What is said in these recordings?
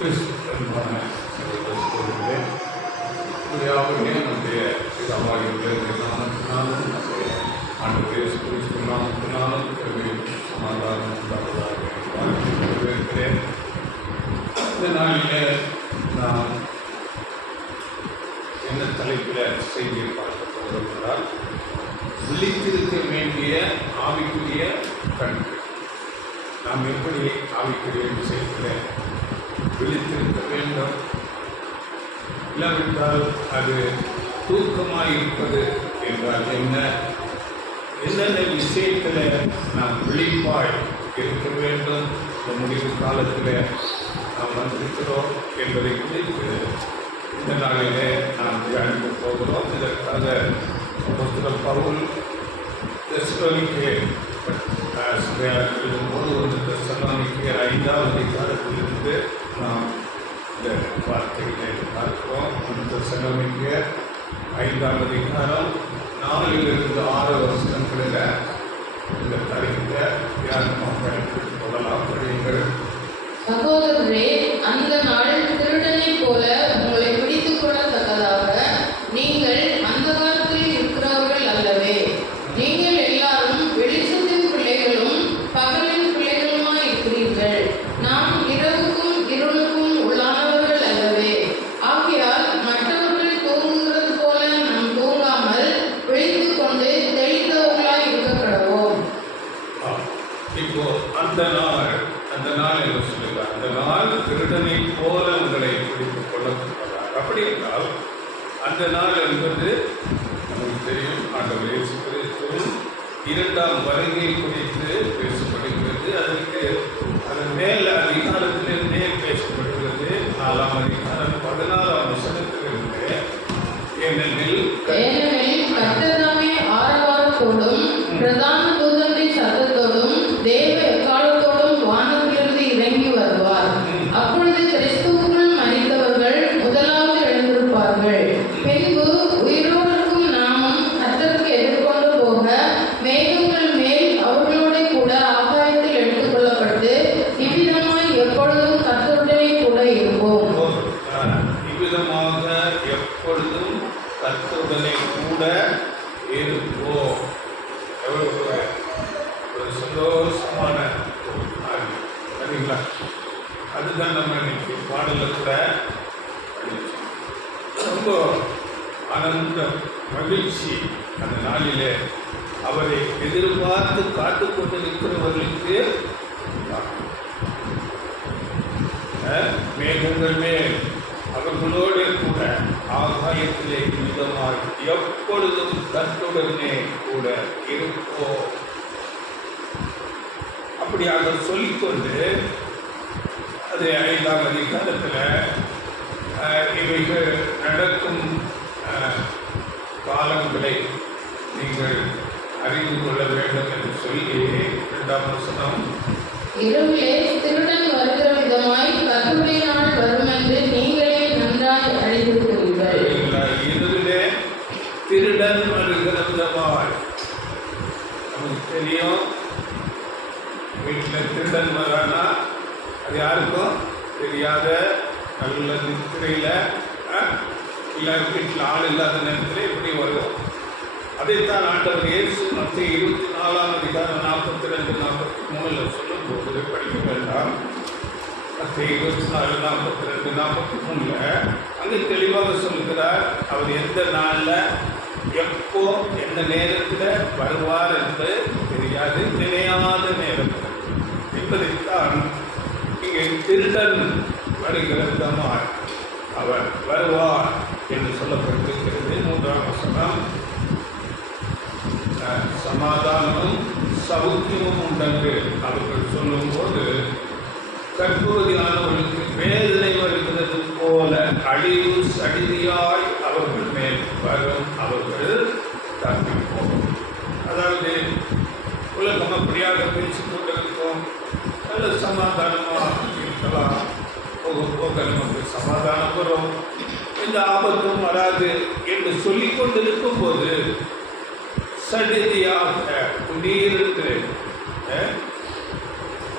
கிறிஸ்துவமான சகோதரர்களே, யாவருமே நம்முடைய பிதாவாகிய நாமத்தினாலும் நம்முடைய ஆண்டவர் இயேசு கிறிஸ்து நாமத்தினாலும் சமாதானம் உண்டாவதாக வரவேற்கிறேன். இந்த நாளிலே நாம் என்ன தலைப்பில் செய்தியை பார்க்க போகிறோம் என்றால், விழித்திருக்க வேண்டிய ஆவிக்குரிய கண்கள். நாம் எப்படி ஆவிக்குரிய விஷயத்தில் விழித்திருக்க வேண்டும்? இல்லாவிட்டால் அது தூக்கமாயிருப்பது என்றால் என்ன? என்னென்ன விஷயத்தில் நாம் விழிப்பாய் இருக்க வேண்டும்? இந்த முடிவு காலத்தில் நாம் வந்திருக்கிறோம் என்பதை குறித்து இந்த நாளிலே நாம் தியானிக்க போகிறோம். இதற்காக அப்போஸ்தலர் பவுல் தெசலோனிக்கேயர் எழுதும்போது 1 5ஆம் அதிகாரத்திலிருந்து நாம் இந்த வார்த்தைகளை பார்க்கிறோம். 1 தெசலோனிக்கேயர் 5ஆம் அதிகாரம் 4 6 வசனங்களில் இந்த காரியத்தை தியானமாக எடுத்துக் கொள்ளலாம். படியுங்கள். சகோதரரே, அந்த நாள் திருடனை போல உங்களை பிடித்துக் கொள்ளத்தக்கதாக நீங்கள் அந்த காலத்தில் இருக்கிறவர்கள் அல்லவே. நீங்கள் எல்லாரும் வெளிச்சத்தின் பிள்ளைகளும் பகலின் பிள்ளைகளுமாய் இருக்கிறீர்கள். நாம் இரவுக்கும் இருளுக்கும் உள்ளானவர்கள் அல்லவே. ஆகையால் மற்றவர்கள் தூங்குகிறது போல நாம் தூங்காமல் விழித்துக் கொண்டு தெளிந்தவர்களாய் இருக்க கடவோம். இப்போ அந்த நாள் என்று சொல்லுகிறார். அந்த நாள் திருடனை போல உங்களை பிடித்துக் கொள்ளப்படுகிறார். அப்படி என்றால் அந்த நாள் என்பது நமக்கு தெரியும், ஆண்டவர் இயேசு கிறிஸ்துவின் 2ஆம் வருகை குறித்து பேசப்படுகிறது. அதன் மேல் அதிகாரத்திலிருந்தே பேசப்படுகிறது. 4ஆம் அதிகாரம் 16ஆம் வசனத்திலிருந்து, ஏனெனில் கர்த்தர்தாமே ஆரவாரத்தோடும் பிரதான தூதனுடைய சத்தத்தோடும் தேவ எக்காலத்தோடும் வானத்திலிருந்து இறங்கி வருவார். அப்பொழுது கிறிஸ்துவுக்குள் மரித்தவர்கள் முதலாவது எழுந்திருப்பார்கள். பின்பு உயிரோடுக்கும் நாமும் கர்த்தருக்கு எதிர்கொண்டு போக மேகங்கள் மேல் அவர்களோட கூட ஆகாயத்தில் எடுத்துக் கொள்ளப்பட்டு இவ்விதமாய் எப்பொழுதும் கர்த்தருடனே கூட இருப்போம். இவ்விதமாக எப்பொழுதும் கர்த்தருடனே கூட இருப்போம். ஒரு சந்தோஷமான சரிங்களா? அதுதான் நம்ம இன்னைக்கு பாடலில் கூட ரொம்ப ஆனந்த மகிழ்ச்சி. அந்த நாளிலே அவரை எதிர்பார்த்து காத்து கொண்டிருக்கிறவர்களுக்கு மேகங்கள் மேல் அவர்களோடு கூட ஆகாயத்திலே விதமாய் எப்பொழுதும் கர்த்தருடனே கூட இருப்போம். அப்படியாக சொல்லிக்கொண்டு அது 5ஆம் அதிகாரத்தில் இவைகள் நடக்கும் காலங்களை நீங்கள் அறிந்து கொள்ள வேண்டும் என்று சொல்லி 2ஆம் வசனம், இரவிலே திருடன் வருகிற விதமாய் கர்த்தருடைய நாள் வரும் என்று நீங்களே நன்றாய் அறிந்திருக்கிறீர்கள். இரவிலே திருடன் வருகிற விதமாய் நமக்கு தெரியும். வீட்டில் திருடன் வரான்னா அது யாருக்கும் தெரியாத நல்ல நித்திரையில் இல்லை வீட்டில் ஆள் இல்லாத நேரத்தில் எப்படி வரும். அதைத்தான் ஆண்டவர் இயேசு மத்திய 24ஆம் அதிகாரம் 42 43 சொல்லும்போது படிக்க வேண்டாம். மத்திய 24 42 43 அங்கே தெளிவாக சொல்லுகிறார். அவர் எந்த நாளில் எப்போ எந்த நேரத்தில் வருவார் என்று தெரியாது, நினையாத நேரத்தில் என்பதைத்தான் இங்கே திருடன் வருகிறதமாய் அவர் வருவார் என்று சொல்லப்பட்டிருக்கிறது. 3ஆம் வசனம், சமாதானமும் சௌக்கியமும் உண்டென்று அவர்கள் சொல்லும்போது கற்பூதியானவர்களுக்கு வேதனை வருகிறது போல அழிவு சடிதியாய் அவர்கள் மேல் வரும், அவர்கள் தப்பிப்போம். அதாவது உலகம் அப்படியாக பேசிக் கொண்டிருக்கோம். நல்ல சமாதானமாக இருக்கலாம், போக போக நமக்கு சமாதானம் வரும், எந்த ஆபத்தும் வராது என்று சொல்லிக் கொண்டிருக்கும் போது சடிதியாக திடீரென்று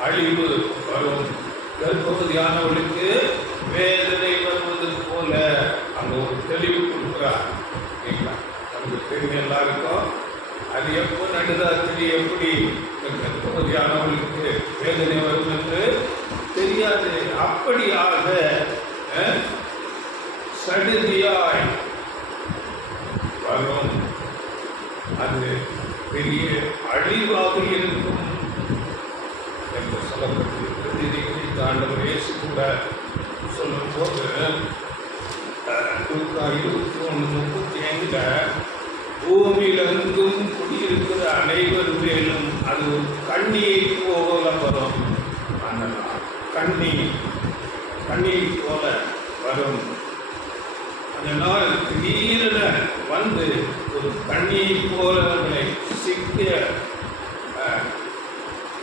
அழிவு வரும், கர்ப்பவதியானவளுக்கு வேதனை வருவது போல அங்க ஒரு தெளிவு கொடுக்குறார். நமக்கு தெரியும் எல்லாருக்கும் அது எப்போ நடுராத்திரி எப்படி கர்ப்பவதியானவளுக்கு வேதனை வரும் என்று தெரியாது. அப்படியாக சடுதியாய் வரும். அது பெரிய அழிவாக இருக்கும் என்று சொல்லப்பட்டிருக்கிறது. இதை குறித்து ஆண்டவர் இயேசு கூட சொல்லும் போது 21:35 பூமியிலெங்கும் குடியிருக்கிற அனைவர் மேலும் அது ஒரு கண்ணியை போல வரும். அந்த கண்ணீர் போல வரும். அந்த நாள் திடீரென வந்து ஒரு கண்ணியை போல அவர்களை சிக்க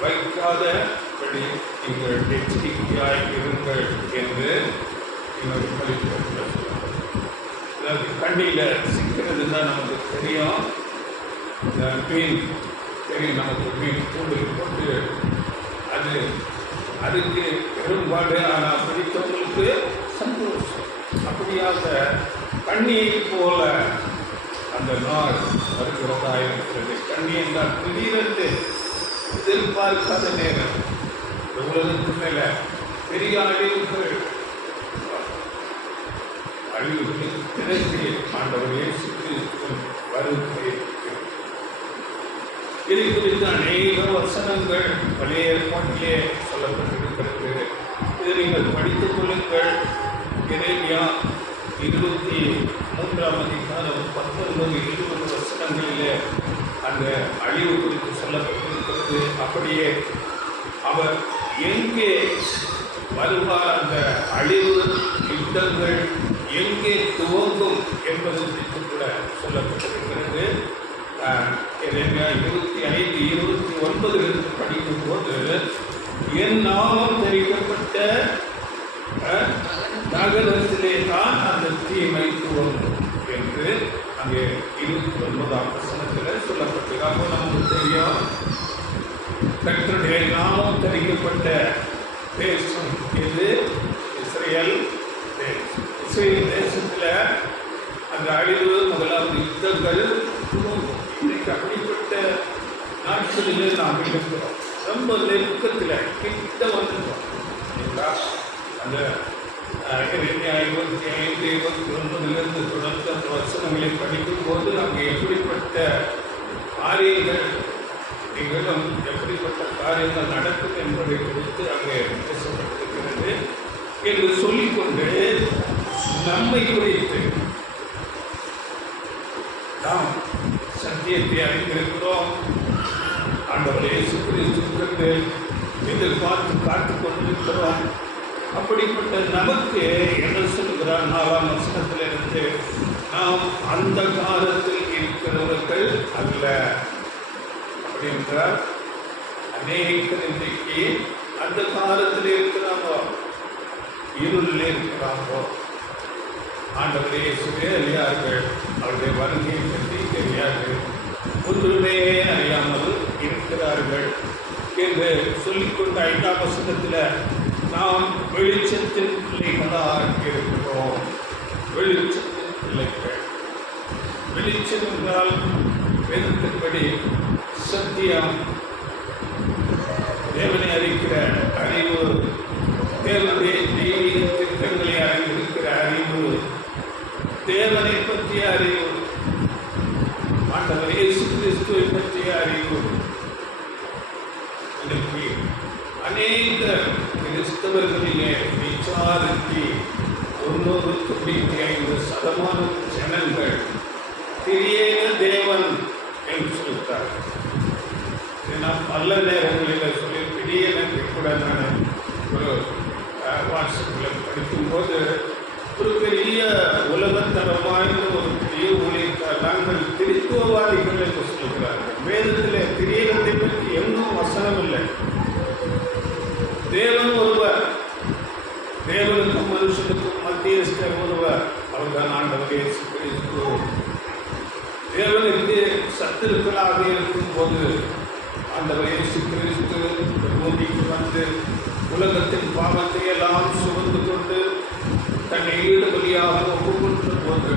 வைக்காதபடி நீங்கள் எச்சரிக்கையாய் இருங்கள் என்று இன்னொரு பரிந்துரை. அதாவது கண்ணியில் சிக்கிறது தான் நமக்கு தெரியும். இந்த மீன் தெரியும், நமக்கு மீன் தூண்டில் போட்டு அதுக்கு பெரும்பாடு. ஆனால் பிடித்தவங்களுக்கு சந்தோஷம். அப்படியாக கண்ணியை போல அந்த நாள் வருகிறதா இருக்கிறது. கண்ணி என்றால் திடீரென்று எதிர்பார்க்காத நேரம். இந்த உலகத்து மேல பெரிய அழிவுகளில் திறந்து ஆண்டவர் இயேசு கிறிஸ்து வருகை. இது குறித்து அநேக வசனங்கள் பழைய ஏற்பாட்டிலே சொல்லப்பட்டிருக்கிறது. இதை நீங்கள் படித்துக் கொள்ளுங்கள். எரேமியா 23:19-20 வசனங்களிலே அந்த அழிவு குறித்து சொல்லப்பட்டிருக்கிறது. அப்படியே அவர் எங்கே வருவார், அந்த அழிவு யுத்தங்கள் எங்கே துவங்கும் என்பது குறித்து கூட சொல்லப்பட்டிருக்கிறது. எரேமியா 25:29 படிக்கும் போது என் நாமம் தெரிவிக்கப்பட்ட நகரத்திலே தான் அந்த தீமை துவங்கும் என்று அங்கே 29ஆம் வசனத்தில் சொல்லப்பட்டது. அப்போ நமக்கு தெரியும், கர்த்தருடைய நாமம் தெரிவிக்கப்பட்ட தேசம் இது இஸ்ரேல் தேசம். இஸ்ரேல் தேசத்தில் அந்த அழிவு முதலாவது யுத்தங்கள் துவங்கும். இன்னைக்கு அப்படிப்பட்ட நாட்களிலே நாம் இருக்கிறோம். ரொம்ப நெருக்கத்தில் கிட்ட வந்துட்டோம். அந்த 25-29 தொடர்ந்து அந்த வசனங்களை படிக்கும் போது அங்கே எப்படிப்பட்ட காரியங்கள் நீங்களும் எப்படிப்பட்ட காரியங்கள் நடக்கும் என்பதை குறித்து அங்கே பேசப்பட்டிருக்கிறது என்று சொல்லிக்கொண்டு நம்மை குறித்து நாம் சத்தியத்தை அறிந்திருக்கிறோம். ஆண்டவர் இயேசு கிறிஸ்து எதிர்பார்த்து காத்து கொண்டிருக்கிறோம். அப்படிப்பட்ட நமக்கு என்ன சொல்கிறார் 4ஆம் வசனத்திலிருந்து, நாம் அந்த காலத்தில் இருக்கிறவர்கள் அல்ல. அப்படி என்றால் அநேகர் இன்றைக்கு அந்த காலத்தில் இருக்கிறாங்கோ, இருளில் இருக்கிறாங்கோ. ஆண்டவரே இயேசுவே அறியார்கள், அவருடைய வருகையை பற்றி தெரியாது, ஒன்றுமே அறியாமல் இருக்கிறார்கள் என்று சொல்லிக்கொண்ட 5ஆம் வசனத்தில் நாம் வெளிச்சத்தின் பிள்ளைகளாக இருக்கிறோம். வெளிச்சத்தின் பிள்ளைகள். வெளிச்சம் என்றால் வேதத்தின்படி சத்தியம், தேவனை அறிக்கிற அறிவு, தேவனுடைய தெய்வீக திட்டங்களை அறிந்திருக்கிற அறிவு, தேவனை பற்றிய அறிவு, ஆண்டவர் இயேசு கிறிஸ்துவை பற்றிய அறிவு. இன்னைக்கு அநேக கிறிஸ்தவர்களிலே விசாரித்து 95% ஜனங்கள் திரியேக தேவன் என்று சொல்கிறார். நான் பல நேரங்களில் சொல்லி திரியேனத்தை கூட நான் ஒரு வாட்ஸ்அப்பில் படிக்கும்போது ஒரு பெரிய உலகத்தரமான ஒரு பெரிய ஊழியர்கள் நாங்கள் திருத்துவவாதிகள் என்று சொல்கிறார்கள். வேதத்தில் திரியேகத்தை பற்றி எங்கும் வசனம் இல்லை. தேவன் ஒருவர், தேவனுக்கும் மனுஷனுக்கும் மத்தியஸ்தர் ஒருவர், அவர்தான் ஆண்டவர் இயேசு கிறிஸ்து. தேவனுக்கு சத்துருக்களாக இருக்கும் போது ஆண்டவர் இயேசு கிறிஸ்து பூமிக்கு வந்து உலகத்தின் பாவத்தை எல்லாம் சுமந்து கொண்டு தன்னை ஈடுபலியாக ஒப்புக்கொண்ட போது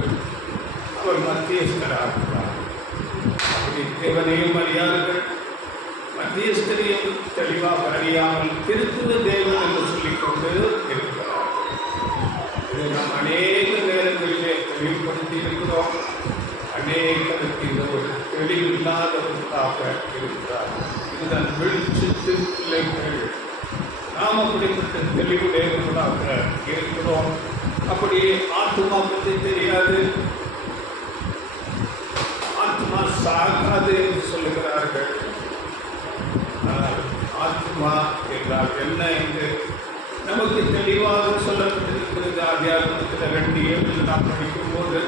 அவர் மத்தியஸ்தராக இருக்கிறார். அப்படி தேவனையும் அறியார்கள், மத்தியஸ்தரையும் தெளிவாக அறியாமல் திருத்துவ தேவன் என்று சொல்லிக்கொண்டு இருக்கிறார். இதை நாம் அநேக நேரங்களிலே தெளிவுபடுத்தி இருக்கிறோம். அநேகருக்கு இது ஒரு தெளிவில்லாதவர்களாக இருக்கிறார். இதுதான் வெளிச்சத்தின் பிள்ளைகள். நாம் அப்படிப்பட்ட தெளிவுடையவர்களாக இருக்கிறோம். அப்படி ஆத்மா பற்றி தெரியாது, ஆத்மா சாகாது என்று சொல்லுகிறார்கள். ஆனால் ஆத்மா என்றால் என்ன என்று நமக்கு தெளிவாக சொல்லப்பட்டிருக்கிறது. ஆதியாகமத்தில் 2:7 நாம் படிக்கும்போது,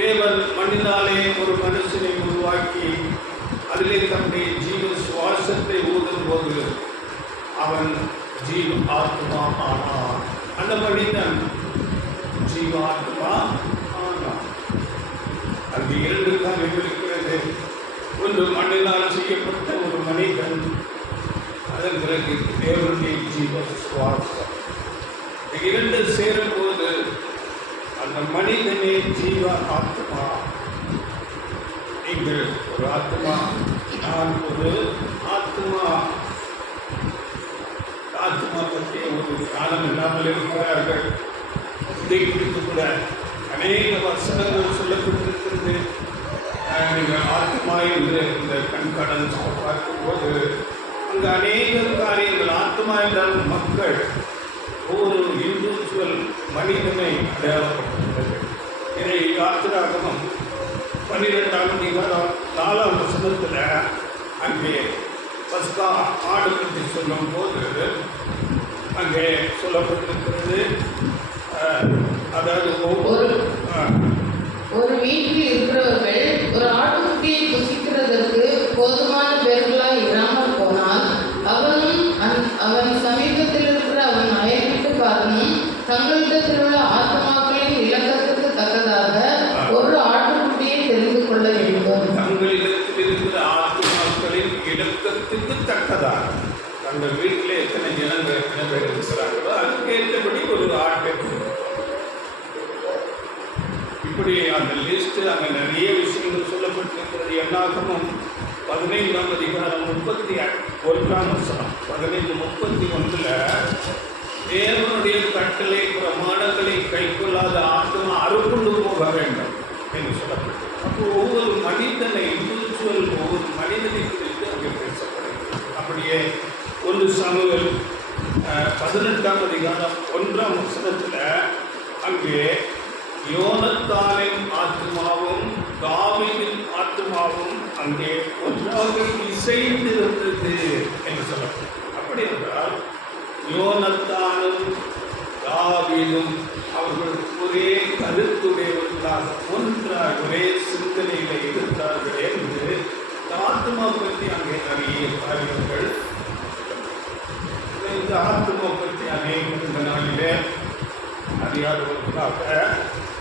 தேவன் மண்ணினாலே ஒரு மனுஷனை உருவாக்கி அதிலே தம்முடைய ஜீவ சுவாசத்தை ஊதும் போது அவன் ஜீவ ஆத்மா ஆனான். அந்த மனிதன் ஜீவ ஆத்மா ஆனான். அது 2 காரியம் இருக்கிறது. ஒன்று மண்ணினால் செய்யப்பட்ட ஒரு மனிதன், அதன் பிறகு தேவனுடைய ஜீவ சுவாசம். 2 சேரும் போது அந்த மனிதனே ஜீவ ஆத்மா. நீங்கள் ஒரு ஆத்மா, நான் ஒரு ஆத்மா. ஆத்மா பற்றிய ஒரு ஞானம் இல்லாமல் இருக்கிறார்கள். இதை குறித்து கூட அநேக வசனங்கள் சொல்லப்பட்டிருக்கிறது. நீங்கள் ஆத்மா என்று இந்த கண்காணல் பார்க்கும்போது அங்கு அநேக காரியங்கள். ஆத்மா என்றால் மக்கள், ஒவ்வொரு இண்டிவிஜுவல் மனிதனை அடையாளப்படுத்துகிறது. இதை யாத்திராகமம் 12ஆம் அதிகாரம் 4ஆம் வசனத்தில் அங்கே பஸ்கா ஆடு பற்றி சொல்லும் போது அங்கே சொல்லப்பட்டிருக்கிறது. அதாவது ஒரு வீட்டில் இருக்கிறவர்கள் ஒரு ஆட்டுக்குட்டியை புசிக்கிறதற்கு போதுமான பேர்களாய் இராமல் போனால் அவனும் அவன் சமீபத்தில் இருக்கிற அவன் அயல் வீட்டுக்காரனும் தங்களிடத்தில் உள்ள ஆத்மாக்களின் இலக்கத்துக்கு தக்கதாக ஒரு ஆட்டுக்குட்டியை தெரிந்து கொள்ள வேண்டும். தங்களிடத்தில் இருக்கிற ஆத்மாக்களின் இலக்கத்துக்கு தக்கதாக, தங்கள் வீட்டில் எத்தனை ஜனங்கள் எத்தனை பேர் இருக்கிறார்களோ அதுக்கேற்றபடி ஒரு ஆட்டை. இப்படி அந்த லிஸ்ட் அங்கே நிறைய விஷயங்கள் சொல்லப்பட்டிருக்கிறது. என்னாகமும் 15ஆம் அதிகாரம் 31ஆம் வசனம் 15:31 தேவனுடைய கட்டளை பிரமாணங்களை கைக்கொள்ளாத ஆத்மா அறுப்புண்டு போக வேண்டும் என்று சொல்லப்பட்டது. அப்போ ஒவ்வொரு மனிதனை இண்டிவிஜுவல், ஒவ்வொரு மனிதனை குறித்து அங்கே பேசப்படுகிறது. அப்படியே 1 சாமுவேல் 18ஆம் அதிகாரம் 1ஆம் வசனத்தில் அங்கே யோனத்தானின் ஆத்மாவும் தாவீதின் ஆத்மாவும் அங்கே ஒன்றாக இசைந்து இருந்தது என்று சொல்லப்பட்டது. அப்படி என்றால் யோனத்தானும் தாவீதும் அவர்கள் ஒரே கருத்துடையவர்களாக ஒன்றாக ஒரே சிந்தனையில் இருந்தார்கள் என்று ஆத்மா பற்றி அங்கே நிறைய காரியங்கள். இந்த ஆத்மா பற்றி அநேக இந்த நாளிலே அறியாதவர்களாக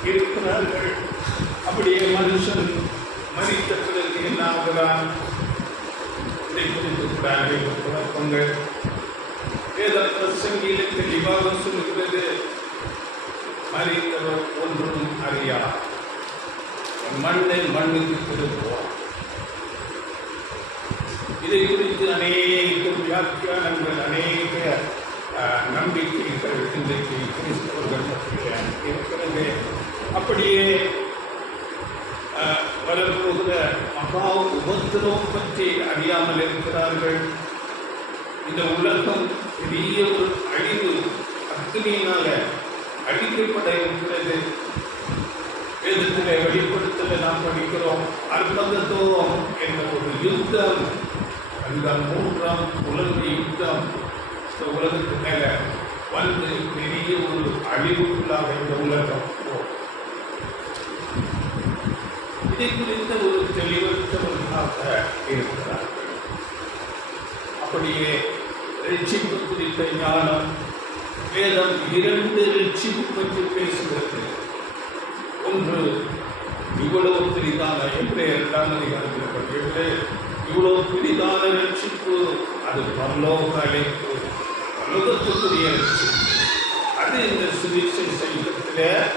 இருக்கிறார்கள். அப்படியே மனுஷன் மரித்த பிறகு என்ன ஆகிறான்? இதை குறித்து கூட அநேக குழப்பங்கள். வேத பிரசங்கியிலே தெளிவாக சொல்லுகிறது, மரித்தவர் ஒன்றும் அறியார், மண்ணை மண்ணுக்கு திருப்புவார். இதை குறித்து அநேக வியாக்கியானங்கள், அநேக நம்பிக்கைகள் இன்றைக்கு கிறிஸ்தவர்கள் மத்தியில் இருக்கிறது. அப்படியே வரப்போகிற மகா உபத்திரவம் பற்றி அறியாமல் இருக்கிறார்கள். இந்த உலகம் பெரிய ஒரு அழிவு அக்னியினால அழிக்கப்பட இருக்கிறது. வேதத்தில் வெளிப்படுத்தல நாம் படிக்கிறோம், அர்மகதோன் என்ற ஒரு யுத்தம், அந்த 3ஆம் உலக யுத்தம் இந்த உலகத்துக்கு மேல வந்து பெரிய ஒரு அழிவுக்குள்ளாக இந்த உலகம் போகும். இதை குறித்த ஒரு தெளிவற்றவர்களாக இருக்கிறார்கள். அப்படியே ரட்சிப்பு குறித்த ஞானம், வேதம் 2 ரட்சிப்பு பற்றி பேசுகிறது. ஒன்று இவ்வளவு பெரிதான, எபிரேயர் 2ஆம் அதிகாரத்தில் படிக்கிறது, இவ்வளவு பெரிதான ரட்சிப்பு, அது பரலோக அழைப்பு. பரலோகத்துக்குரிய ரட்சிப்பு. அது இந்த சுவிசேஷ யுகத்தில்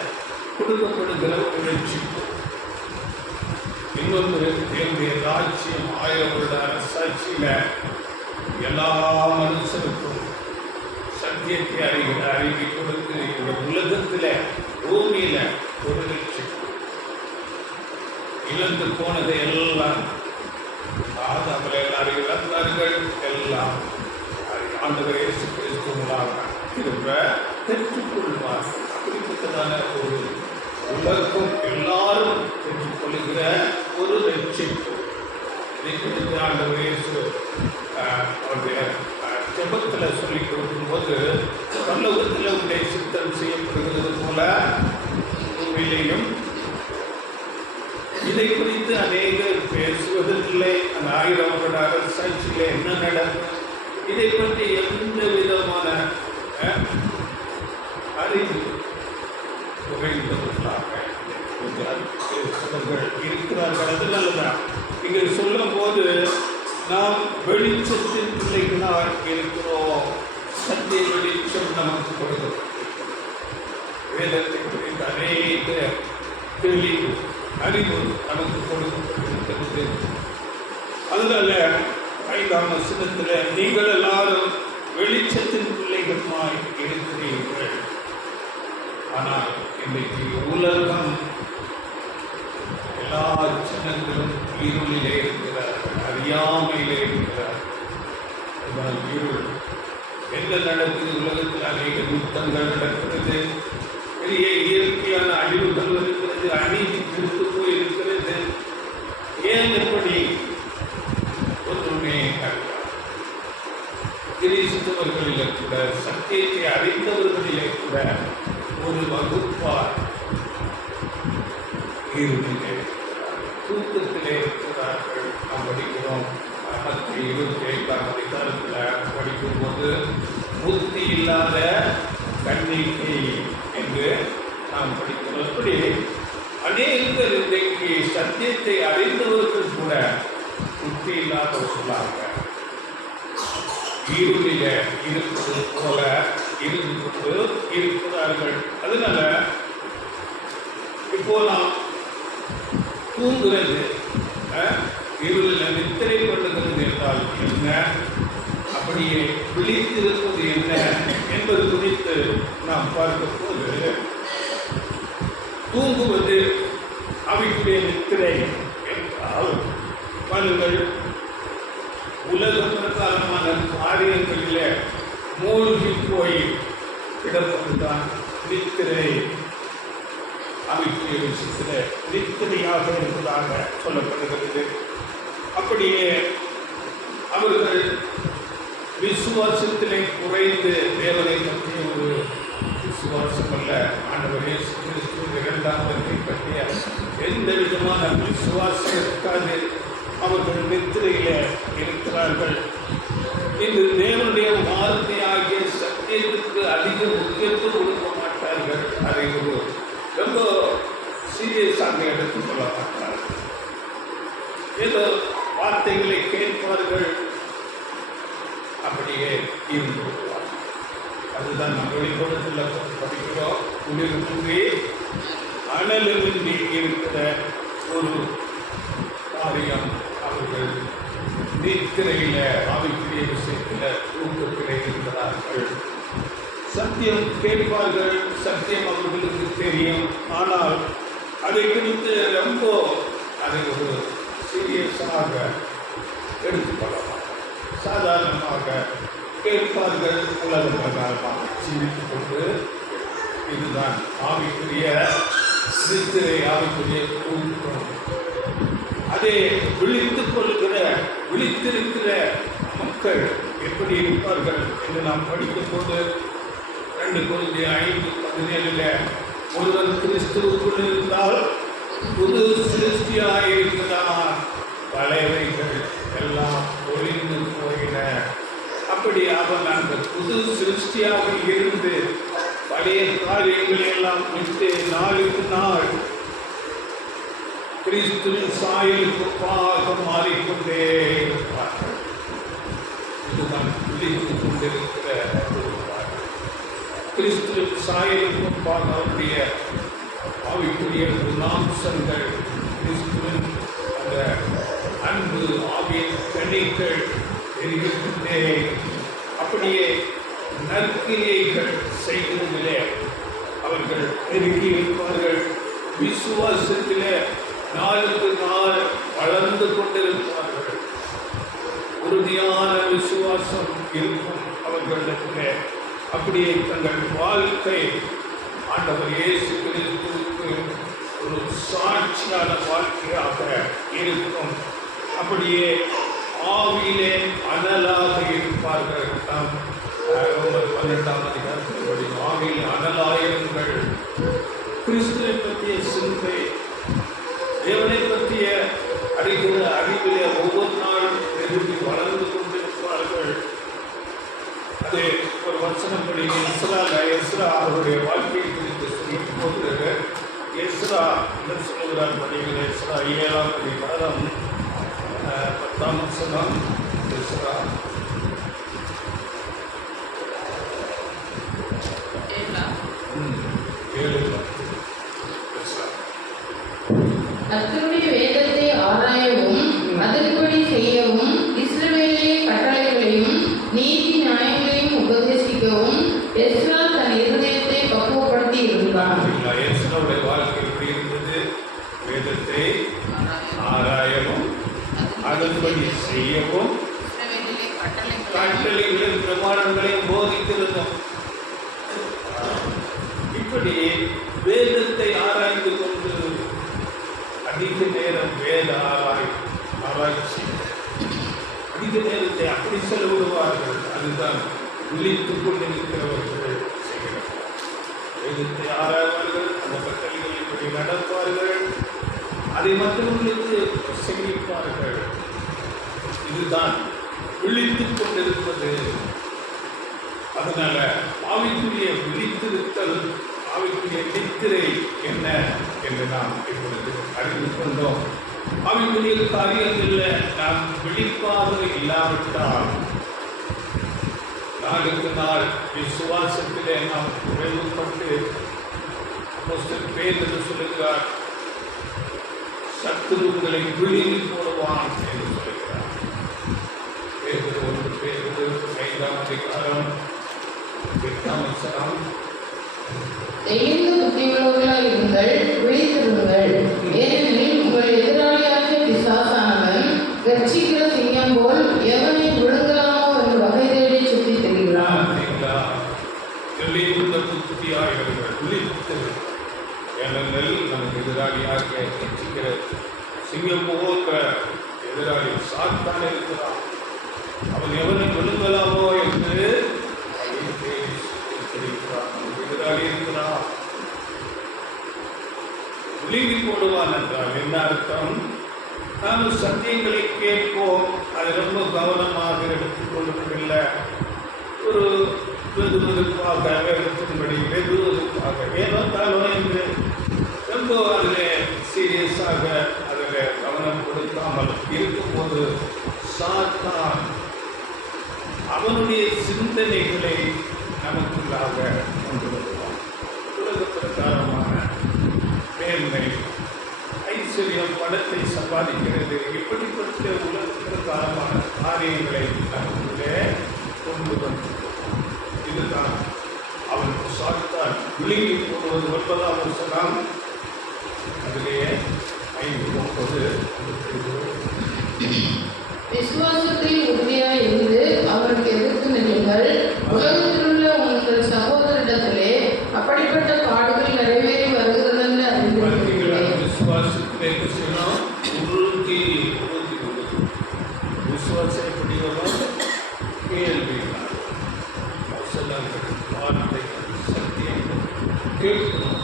கொடுக்கப்படுகிற ஒரு ரட்சிப்பு. இன்னொன்று, தேவனுடைய ராஜ்யம் 1000 வருட அரசாட்சியில எல்லா மனுஷருக்கும் சத்தியத்தை அறிவி கொடுத்து இந்த உலகத்துல பூமியில ஒரு ரட்சிப்பு. இழந்து போனதை எல்லாம் ஆதாமில் எல்லாரும் இழந்தார்கள். எல்லாம் ஆண்டவர் இயேசு கிறிஸ்து மூலமாக திரும்ப பெற்றுக்கொள்வார். அப்படிப்பட்டதான ஒரு உலகம் எல்லாரும் பெற்றுக்கொள்ளுகிற ஒரு ரட்சிப்பு. இதை குறித்து ஆண்டவர் இயேசு அவருடைய ஜெபத்தில் சொல்லிக் கொடுக்கும்போது, பரலோகத்தில் உடைய சித்தம் செய்யப்படுகிறது போல பூமியிலையும். இதை குறித்து அநேகர் பேசுவதில்லை. அந்த 1000 வருட அரசாட்சியில் என்ன நடக்கும், இதை பற்றி எந்த விதமான அறிவு குறைந்தவர்களாக இருக்கிறார்கள். அதனால்தான் இங்கே சொல்லும் போது நாம் வெளிச்சத்தின் பிள்ளைகளாக இருக்கிறோம். சத்திய வெளிச்சம் நமக்கு கொடுக்கப்பட்டிருக்கிறது. வேதத்தை குறித்த அநேக தெளிவு அறிவு நமக்கு கொடுக்கப்பட்டிருக்கிறது. அதனால 5ஆம் வசனத்தில் நீங்கள் எல்லாரும் வெளிச்சத்தின் பிள்ளைகளுமாய் இருக்கிறீர்கள். ஆனால் இன்றைக்கு உலகம் எல்லா ஜனங்களும் இருளிலே இருக்கிறார்கள், அறியாமையிலே இருக்கிறார்கள். இருள் என்ன நடக்குது? உலகத்தில் அநேக யுத்தங்கள் நடக்கிறது, பெரிய இயற்கையான அழிவுகள் இருக்கிறது, அநீதி திருத்து போய் இருக்கிறது. ஏன் எப்படி? ஒன்றுமே கிறிஸ்தவர்களிலே கூட, சத்தியத்தை அறிந்தவர்களிலே கூட ஒரு வகுப்பார் இருளிலே தூக்கத்திலே இருக்கிறார்கள். நாம் படிக்கிறோம். 25ஆம் அதிகாரத்தில் படிக்கும்போது புத்தி இல்லாத கண்ணிக்கை என்று நாம் படிக்கிறோம். அப்படி அநேகர் இன்றைக்கு சத்தியத்தை அறிந்தவர்கள் கூட புத்தி இல்லாதவர்களாக இருளில இருப்பது போல இருந்து கொண்டு இருக்கிறார்கள். அதனால இப்போ நாம் தூங்குறது, இருளில் நித்திரை பண்ணுகிறது என்றால் என்ன, அப்படியே விழித்திருப்பது என்ன என்பது குறித்து நாம் பார்க்கும் போது, தூங்குவது அவைக்குரிய நித்திரை என்றால் பலர்கள் உலக பிரகாரமான காரியங்களில் மூழ்கி போய் கிடப்பதுதான் நித்திரை. அவைக்குரிய விஷயத்தில் நித்திரையாக இருப்பதாக சொல்லப்படுகிறது. அப்படியே அவர்கள் விசுவாசத்திலே குறைந்து தேவனை பற்றிய ஒரு விசுவாசம் அல்ல, ஆண்டவர் இயேசு கிறிஸ்து 2ஆம் வருகை பற்றிய எந்த விதமான விசுவாசம் இருக்காது. அவர்கள் நித்திரையில இருக்கிறார்கள். இது தேவனுடைய வார்த்தையாகிய சத்தியத்துக்கு அதிக முக்கியத்துவம் கொடுக்க மாட்டார்கள். அதை ஒரு ரொம்ப சீரியஸாக எடுத்துக் கொள்ள மாட்டார்கள். ஏதோ வார்த்தைகளை கேட்பார்கள், அப்படியே இருந்து விடுவார்கள். அதுதான் நம்ம வெளிப்படத்தில் படிக்கிறோம். குளிர்மின்றி அனலுமின்றி இருக்கிற ஒரு காரியம். அவர்கள் நித்திரையில ஆவிக்குரிய விஷயத்தில் தூக்கத்திலே இருக்கிறார்கள். சத்தியம் கேட்பார்கள், சத்தியம் அவர்களுக்கு தெரியும். ஆனால் அதை குறித்து ரொம்ப அதை ஒரு சீரியஸாக எடுத்துக்கொள்ளலாம். சாதாரணமாக கேட்பார்கள், உலக பிரகாரமாக சிந்தித்துக் கொண்டு இதுதான் ஆவிக்குரிய நித்திரை, ஆவிக்குரிய தூக்கம். அதை விழித்திருக்கிற மக்கள் எப்படி இருப்பார்கள் என்று நாம் படிக்கும்போது 2 Corinthians 5:17 ஒருவன் கிறிஸ்துவுக்குள் இருந்தால் புது சிருஷ்டியாக இருக்கிறான், பழையவைகள் எல்லாம் ஒழிந்து போயின. அப்படி அவன் அந்த புது சிருஷ்டியாக இருந்து பழைய காரியங்களை எல்லாம் விட்டு நாளுக்கு நாள் கிறிஸ்துவின் சாயலுக்கு ஒப்பாக மாறிக்கொண்டே இருப்பார்கள். இதுதான் விழித்துக் கொண்டிருக்கிற கிறிஸ்துவின் சாயலுக்கு ஒப்பாக அவருடைய ஆவிக்குரிய குணாம்சங்கள், கிறிஸ்துவின் அந்த அன்பு ஆவியின் கனிகள் எரிகின்றே. அப்படியே நற்கிரியைகள் செய்வதிலே அவர்கள் பெருகி இருப்பார்கள். விசுவாசத்திலே நாளுக்கு நாள் வளர்ந்து கொண்டிருப்பார்கள். உறுதியான விசுவாசம் இருக்கும் அவர்களிடத்திலே. அப்படியே தங்கள் வாழ்க்கை ஆண்டவர் இயேசு கிறிஸ்துவுக்கு ஒரு சாட்சியான வாழ்க்கையாக இருக்கும். அப்படியே ஆவியிலே அனலாக இருப்பார்கள். நாம் ரோமர் 12ஆம் அதிகாரத்தின்படி ஆவியில் அனலாயிருங்கள். கிறிஸ்துவை பற்றிய சிந்தை, தேவனை பற்றிய அறிகிற அறிவிலே ஒவ்வொரு நாளும் பெருகி வளர்ந்து கொண்டிருப்பார்கள். அது ஒரு வசனம் படி எஸ்ரா அவருடைய வாழ்க்கையை குறித்து சொல்லும் போது எஸ்ரா என்ன சொல்லுகிறார் படிகள்? எஸ்ரா 7ஆம் அதிகாரம் 10ஆம் வசனம். எஸ்ரா கர்த்தருடைய வேதத்தை ஆராயவும் அதன்படி செய்யவும் இஸ்ரவேலிலே கட்டளைகளையும் நீதி நியாயங்களையும் உபதேசிக்கவும் எஸ்ரா தன் இருதயத்தை பக்குவப்படுத்தி இருந்தான். எஸ்ராவுடைய வாழ்க்கை எப்படி இருந்தது? வேதத்தை ஆராயவும் அதன்படி செய்யவும் கட்டளைகளையும் பிரமாணங்களையும் போதித்திருந்தோம். இப்படி வேதத்தை ஆராய்ந்து கொண்டு அதிக நேரம் வேத ஆராய்ச்சி, அதிக நேரத்தை அப்படி செலவிடுவார்கள். அதுதான் விழித்துக் கொண்டிருக்கிறவர்கள் செய்கிறார்கள். வேதத்தை ஆராய்வார்கள், அந்த கட்டளைகளின்படி நடப்பார்கள், அதை மற்றவர்களுக்கு செய்விப்பார்கள். இதுதான் விழித்துக் கொண்டிருப்பது. அதனால ஆவிக்குரிய விழித்திருத்தல், ஆவிக்குரிய நித்திரை என்ன என்று நாம் இப்பொழுது அறிந்து கொண்டோம். ஆவிக்குரிய காரியங்களில் நாம் விழிப்பாக இல்லாவிட்டால் நாளுக்கு நாள் விசுவாசத்திலே நாம் குறைவுபட்டு பேர் என்று சொல்லுகிறார், சத்துருக்களை விழுங்கி போடுவான் என்று சொல்லுகிறார். பேர் 5ஆம் அதிகாரம் 8ஆம் வசனம். தெளிந்த புத்தியுள்ளவர்களாய் இருங்கள், விழித்திருங்கள். ஏனெனில் உங்கள் எதிராளியாகிய பிசாசானவன் கர்ச்சிக்கிற சிங்கம் போல் எவனை விழுங்கலாமோ என்று வகை தேடி சுற்றித் திரிகிறான். தெளிந்த புத்தியாயிருங்கள், விழித்திருங்கள். ஏனெனில் நமக்கு எதிராளியாகிய கர்ச்சிக்கிற சிங்கம் போன்ற எதிராளி சாத்தான் இருக்கிறான். அவன் எவனை விழுங்கலாமோ என்று எதிராளி இருக்கிறான். விழுங்கி போடுவான் என்றால் என்ன அர்த்தம்? நாம் சத்தியங்களை கேட்போம், அதை ரொம்ப கவனமாக எடுத்துக்கொள்வதில்லை. ஒரு வெதுவெதுப்பாக வேதத்தின்படி வெதுவெதுப்பாக ஏனோ தானோ என்று ரொம்ப அதில் சீரியஸாக அதில் கவனம் கொடுக்காமல் இருக்கும்போது சாத்தான் அவனுடைய சிந்தனைகளை நமக்குள்ளாக கொண்டு வருவான். உலக பிரகாரமான மேன்மை, ஐஸ்வர்யம், பணத்தை சம்பாதிக்கிறது, இப்படிப்பட்ட உலக பிரகாரமான காரியங்களை நமக்குள்ளே கொண்டு வந்து இதுதான் அவன் சாத்தான் விழுங்கி போடுவது. 9ஆம் வசனம் அதிலேயே 5:9. விசுவாசத்தில் உறுதியாய் இருந்து அவருக்கு எதிர்த்து நில்லுங்கள். உலகத்திலுள்ள உங்கள் சகோதரிடத்திலே அப்படிப்பட்ட பாடுகள் நிறைவேறி வருகிறது என்று அறிந்திருக்கிறீர்களே. விசுவாசத்திலே உறுதி விசுவாசம் எப்படி வரும்? கேள்வி, வார்த்தை, சத்தியம் கேட்கணும்.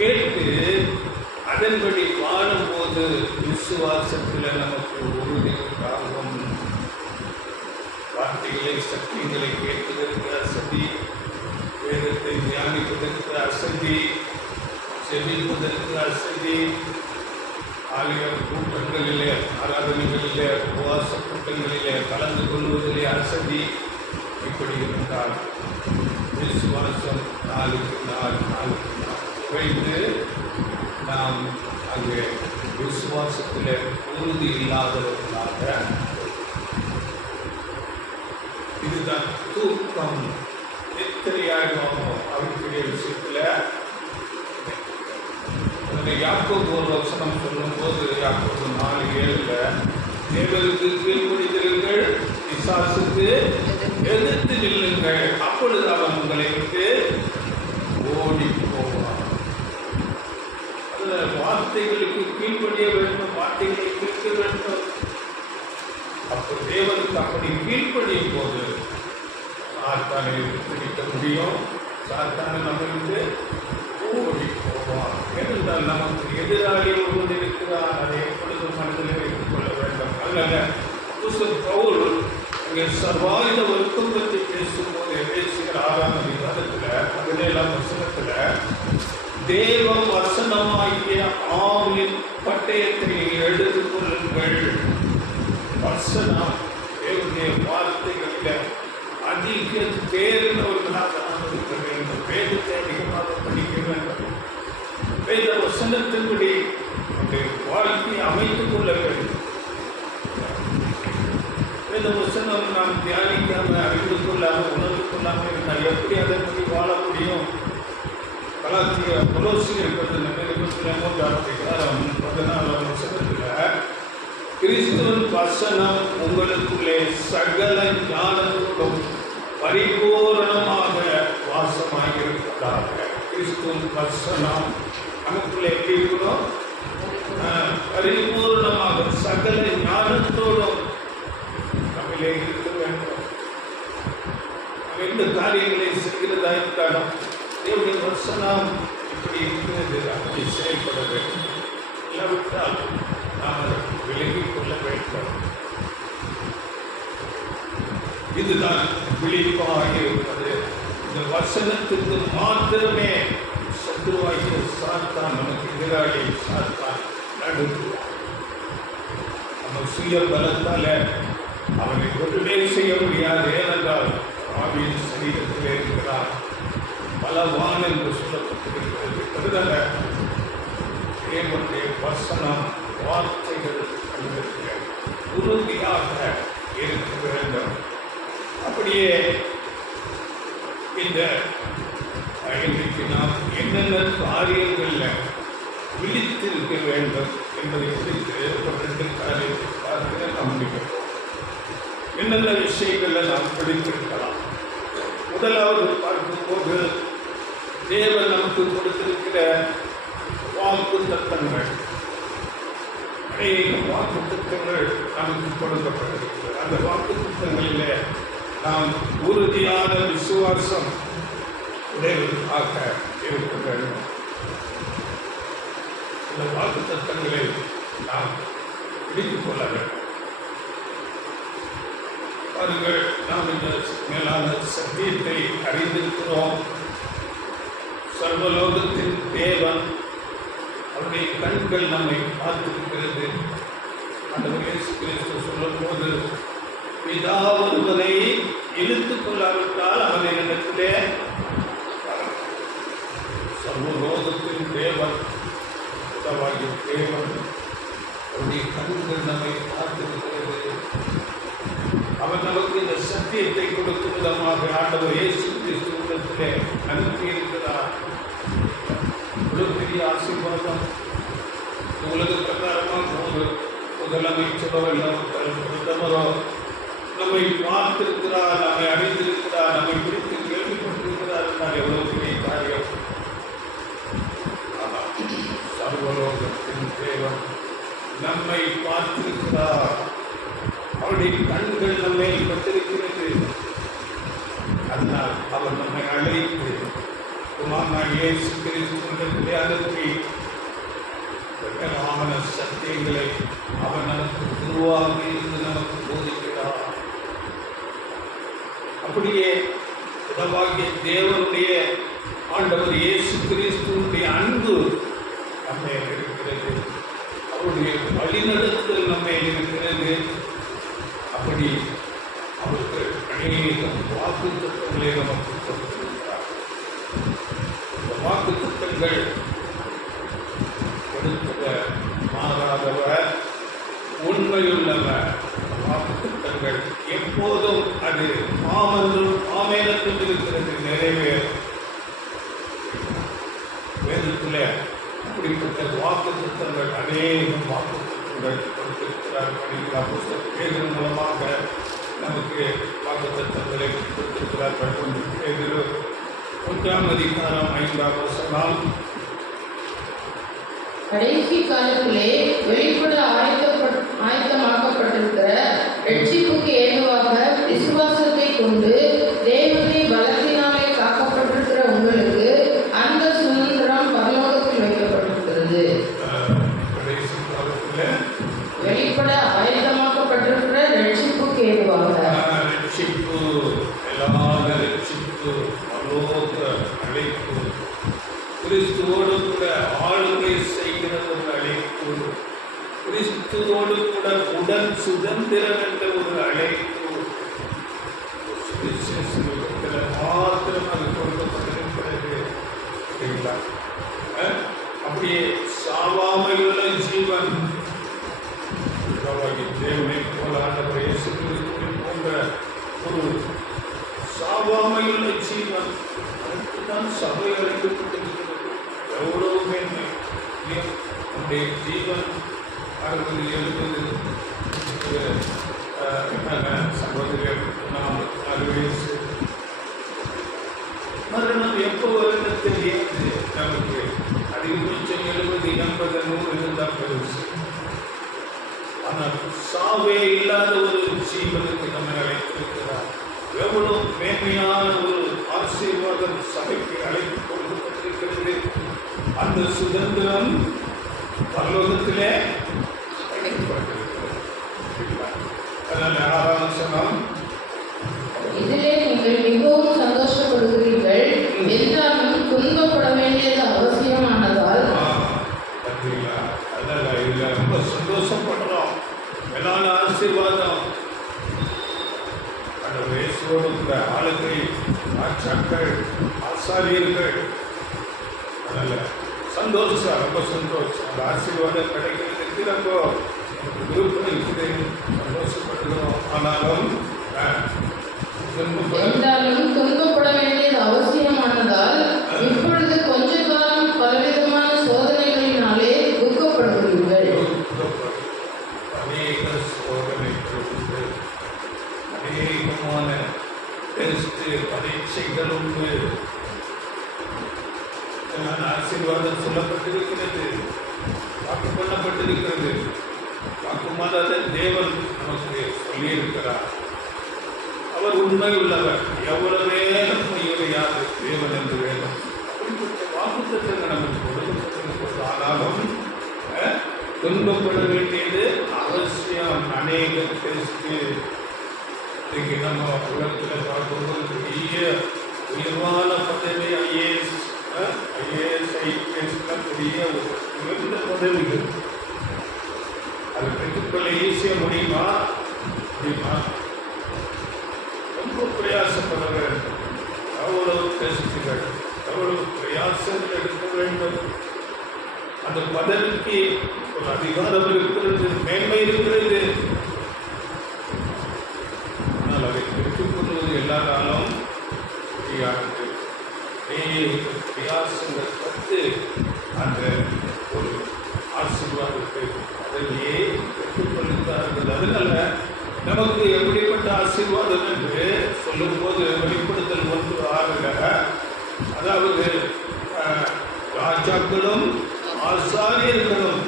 கேட்டு அதன்படி வாழும்போது விசுவாசத்தில் நமக்கு உறுதி உண்டாகும். வார்த்தைகளை, சக்திகளை கேட்பதற்கு அசதி, வேதத்தை தியானிப்பதற்கு அசதி, செவிப்பதற்கு அசதி, ஆலய கூட்டங்களிலே, ஆராதனைகளிலே, உபவாச கூட்டங்களிலே கலந்து கொள்வதிலே அசதி. இப்படி இருந்தால் விசுவாசம் நாளுக்கு நாள் குறைந்து நாம் அங்கே விசுவாசத்தில் உறுதி இல்லாதவர்களாக இதுதான் தூக்கம். எத்தனையாயிரமோ அவருடைய விஷயத்தில் யாக்கோபு ஒரு வசனம் சொல்லும்போது யாக்கோபு 4:7 தேவனுக்கு கீழ்ப்படிந்திருங்கள், பிசாசுக்கு எதிர்த்து நில்லுங்கள், அப்பொழுது அவன் உங்களை விட்டு ஓடி போவான். அதில் வார்த்தைகளுக்கு கீழ்ப்படிய வேண்டும், வார்த்தைகளை கேட்க வேண்டும். அப்போ தேவனுக்கு அப்படி கீழ்ப்படியும் போது சாத்தானை பிடிக்க முடியும், சாத்தானை நம்மளுக்கு ஓடி போவான். ஏனென்றால் நமக்கு எதிராளி ஒருவன் இருக்கிறான், அதை எப்பொழுதும் மனதில் வைத்துக் கொள்ள வேண்டும். அல்ல பவுல் இங்கே சர்வாயுத ஒழுக்கம் பற்றி பேசும்போது பேசுகிற 6ஆம் அதிகாரத்தில் 17ஆம் வசனத்தில் தேவ வசனமாகிய ஆவின் பட்டயத்தை எடுத்துக் கொள்ளுங்கள். வசனம் தேவனுடைய வார்த்தைகளில் அதிக தேர்ந்தவர்களாக நாம் இருக்க வேண்டும். வேதத்தை அதிகமாக படிக்க வேண்டும். வேத வசனத்தின்படி நம்முடைய வாழ்க்கையை அமைத்துக் கொள்ள வேண்டும். வேத வசனம் நாம் தியானிக்காம, அறிந்து கொள்ளாமல், உணர்ந்து கொள்ளாமல் இருந்தால் எப்படி அதன்படி வாழ முடியும்? கொலோசியர் 14:14 வசனத்தில் கிறிஸ்துவின் வசனம் உங்களுக்குள்ளே சகல ஞானத்தோடும் பரிபூரணமாக வாசமாயிருப்பதாக. கிறிஸ்துவின் வசனம் நமக்குள்ளே எப்படி இருக்கணும்? பரிபூரணமாக சகல ஞானத்தோடும் நம்மளே இருக்க வேண்டும். நம்ம எந்த காரியங்களை செய்கிறதா இருந்தாலும் தேவனுடைய வசனம் இப்படி இருக்கிறது, அப்படி செயல்பட வேண்டும். இல்லாவிட்டால் நாம் அதை விலகிக் கொள்ள வேண்டும். இதுதான் விழிப்பாக இருப்பது. இந்த வசனத்துக்கு மாத்திரமே சத்துருவாகிய சாத்தான், நமக்கு எதிராளி சாத்தான் நடுங்குவான். நம்ம சுய பலத்தால அவனை ஒன்றுமே செய்ய முடியாது. ஏனென்றால் ஆவியின் சரீரத்தில் இருக்கிறார், பலவான் என்று சொல்லப்பட்டிருக்கிறது. அதுதான தேவனுடைய வசனம் வார்த்தைகள் உறுதியாக இருக்க வேண்டும். அப்படியே இந்த இன்றைக்கு நாம் என்னென்ன காரியங்களில் விழித்திருக்க வேண்டும் என்பதை குறித்து ஒரு 2 காரியத்தை பார்த்து நாம் முடிக்கிறோம். என்னென்ன விஷயங்களில் நாம் படித்திருக்கலாம். முதலாவது பார்க்கும்போது தேவன் நமக்கு கொடுத்திருக்கிற வாக்கு தத்தங்கள். அநேக வாக்கு திட்டங்கள் நமக்கு கொடுக்கப்பட்டிருக்கிறது. அந்த வாக்கு திட்டங்களிலே நாம் உறுதியான விசுவாசம் உடையவர்களாக இருக்க வேண்டும். இந்த வாக்கு திட்டங்களை நாம் பிடித்துக் கொள்ள வேண்டும். பாருங்கள், நாம் இந்த மேலான சத்தியத்தை அறிந்திருக்கிறோம். சர்வலோகத்தின் தேவன், அவருடைய கண்கள் நம்மை பார்த்திருக்கிறது. ஆண்டவர் இயேசு கிறிஸ்து சொல்லும் போது, பிதா ஒருவனை இழுத்துக் கொள்ளாவிட்டால் அவனை இடத்திலே சர்வலோகத்தின் தேவன், பிதாவாகிய தேவன், அவருடைய கண்கள் நம்மை பார்த்திருக்கிறது. அவர் நமக்கு இந்த சத்தியத்தை கொடுக்கும் விதமாக ஆண்டவர் இயேசு கிறிஸ்துவிடத்திலே அனுப்பியிருக்கிறார். இவ்வளவு பெரிய ஆசீர்வாதம். உலக பிரகாரமாக ஒரு முதலமைச்சரோ இல்லை பிரதமரோ நம்மை பார்த்திருக்கிறார், நம்மை அறிந்திருக்கிறார், நம்மை குறித்து கேள்விப்பட்டிருக்கிறார் என்றால் எவ்வளவு பெரிய காரியம். ஆனால் சர்வலோகத்தின் தேவன் நம்மை பார்த்திருக்கிறார். அவருடைய கண்கள் நம்மை பட்டிருக்கிறது. அதனால் அவர் நம்மை அழைத்து இயேசு கிறிஸ்துவிடத்திலே அனுப்பி வெட்டமான சத்தியங்களை அவர் நமக்கு குருவாக இருந்து நமக்கு போதிக்கிறார். அப்படியே உதவாகிய தேவனுடைய ஆண்டவர் இயேசு கிறிஸ்துவினுடைய அன்பு நம்மை இருக்கிறது. அவருடைய வழிநடத்துதல் நம்மை இருக்கிறது. அப்படி அவருக்கு அநேக வாக்கு தத்துவங்களை நமக்கு கொடுத்திருக்கிறார். வாக்குத்தத்தங்கள் கொடுத்த மாறாதவர், உண்மையுள்ளவர். வாக்குத்தத்தங்கள் எப்போதும் அது ஆமென்றும் ஆமெனென்றும் இருக்கிறது, நிறைவேறும். வேதத்தில் அப்படிப்பட்ட வாக்குத்தத்தங்கள் அநேக வாக்குத்தத்தங்கள் கொடுத்திருக்கிறார். பேதுரு மூலமாக நமக்கு வாக்குத்தத்தங்களை கொடுத்திருக்கிறார்கள். பேதுரு 1ஆம் அதிகாரம் 5ஆம் வசனம். கடைசி காலத்திலே வெளிப்பட ஆயத்தமாக்கப்பட்டிருக்கிற ரட்சிப்புக்கு ஏதுவாக விசுவாசத்தை கொண்டு தேவனுடைய பலத்தினாலே காக்கப்பட்டிருக்கிற உங்களுக்கு அந்த சுதந்திரம் பரலோகத்தில் வைக்கப்பட்டிருக்கிறது. கடைசி காலத்தில் வெளிப்பட ஆயத்தமாக்கப்பட்டிருக்கிற ரட்சிப்புக்கு ஏதுவாக, ரட்சிப்பு, எல்லாத ரட்சிப்பு, பரலோக அழைப்பு, கிறிஸ்துவோடு கூட ஆளுகை செய்கிற ஒரு அழைப்பு, கிறிஸ்துவோடு கூட உடன் சுதந்திரம் என்ற ஒரு அழைப்பு, சுவிசேஷத்தில் மாத்திரம் அது கொடுக்கப்பட்டிருக்கிறது. சரிங்களா? அப்படியே சாவாமையுள்ள ஜீவன், தேவனை போல ஆண்டவர் இயேசு கிறிஸ்துவை போன்ற ஒரு சாவாமையுள்ள ஜீவன், அதுக்குதான் சபை அழைக்கப்பட்டிருக்கிறது. எவ்வளவு மேன்மை! நம்முடைய ஜீவன் 60-70 சகோதரர், நாம் 60 மரணம் எப்போ வரும்னு தெரியாது நமக்கு. அதிகபட்சம் 70, 80, 100 இருந்தால் பெருசு. ஆனால் சாவே இல்லாத ஒரு ஜீவனுக்கு நம்மை அழைத்திருக்கிறார். எவ்வளவு மேன்மையான ஒரு ஆசீர்வாதம் சபைக்கு அழைப்பு கொடுக்கப்பட்டிருக்கிறது. அந்த சுதந்திரம் பரலோகத்திலே அழைக்கப்பட்டிருக்கிறது. அதனால் 6ஆம் வசனம், இதிலே நீங்கள் மிகவும் சந்தோஷப்படுகிறீர்கள், என்றாலும் துன்பப்பட வேண்டியது அவசியமானதால். பார்த்தீங்களா? அதனால் இதில் ரொம்ப சந்தோஷப்படுறோம். மேலான ஆசீர்வாதம். அந்த வயசோடு இந்த ஆளுகை, ஆச்சாக்கள், ஆசாரியர்கள், அதனால் சந்தோஷம், ரொம்ப சந்தோஷம். அந்த ஆசீர்வாதம் கிடைக்கிறதுக்கு ரொம்ப விருப்பம் இருக்குது, சந்தோஷப்படுகிறோம். ஆனாலும் என்றாலும் துன்பப்பட வேண்டியது அவசியமானதால் இப்பொழுது கொஞ்ச காலம் பலவிதமான சோதனைகளினாலே துக்கப்படுகிறீர்கள். அநேக சோதனைகள் உண்டு, அநேகமான டெஸ்ட் பரீட்சைகள் உண்டு. ஆசீர்வாதம் சொல்லப்பட்டிருக்கிறது, வாக்கு பண்ணப்பட்டிருக்கிறது. வாக்குமாத தேவன் நமக்கு சொல்லியிருக்கிறார். அவர் உண்மை உள்ளவர், எவ்வளவே பொய்யுரையாது தேவன் என்று வேணும். அப்படிப்பட்ட வாக்குத்தத்தங்கள் நமக்கு கொடுக்கப்பட்டிருக்கிறது. ஆனாலும் துன்பப்பட வேண்டியது அவசியம். அநேக டெஸ்ட்டு இன்னைக்கு நம்ம உலகத்தில் பார்க்கும்போது பெரிய உயர்வான பதவி ஐஏஎஸ், ஐபிஎஸ்லாம் பெரிய உயர்ந்த பதவிகள். அது பெற்றுக்கொள்ள ஈஸியாக முடியுமா? ரொம்ப பிரயாசப்பட வேண்டும். எவ்வளவு டெஸ்ட்டுகள், எவ்வளவு பிரயாசங்கள் எடுக்க வேண்டும். அந்த பதவிக்கு ஒரு அதிகாரம் இருக்கிறது, மேன்மை இருக்கிறது. ஆனால் அதை பெற்றுக்கொள்வது எல்லா நாளும் முடியாது. பிரயாசங்கள் பட்டு அந்த ஒரு ஆசீர்வாதத்தை பதவியே பெற்றுக்கொள்கிறார்கள். அதனால நமக்கு எப்படிப்பட்ட ஆசீர்வாதம் என்று சொல்லும்போது வெளிப்படுத்தல் 1:6, அதாவது ராஜாக்களும் ஆசாரியர்களும்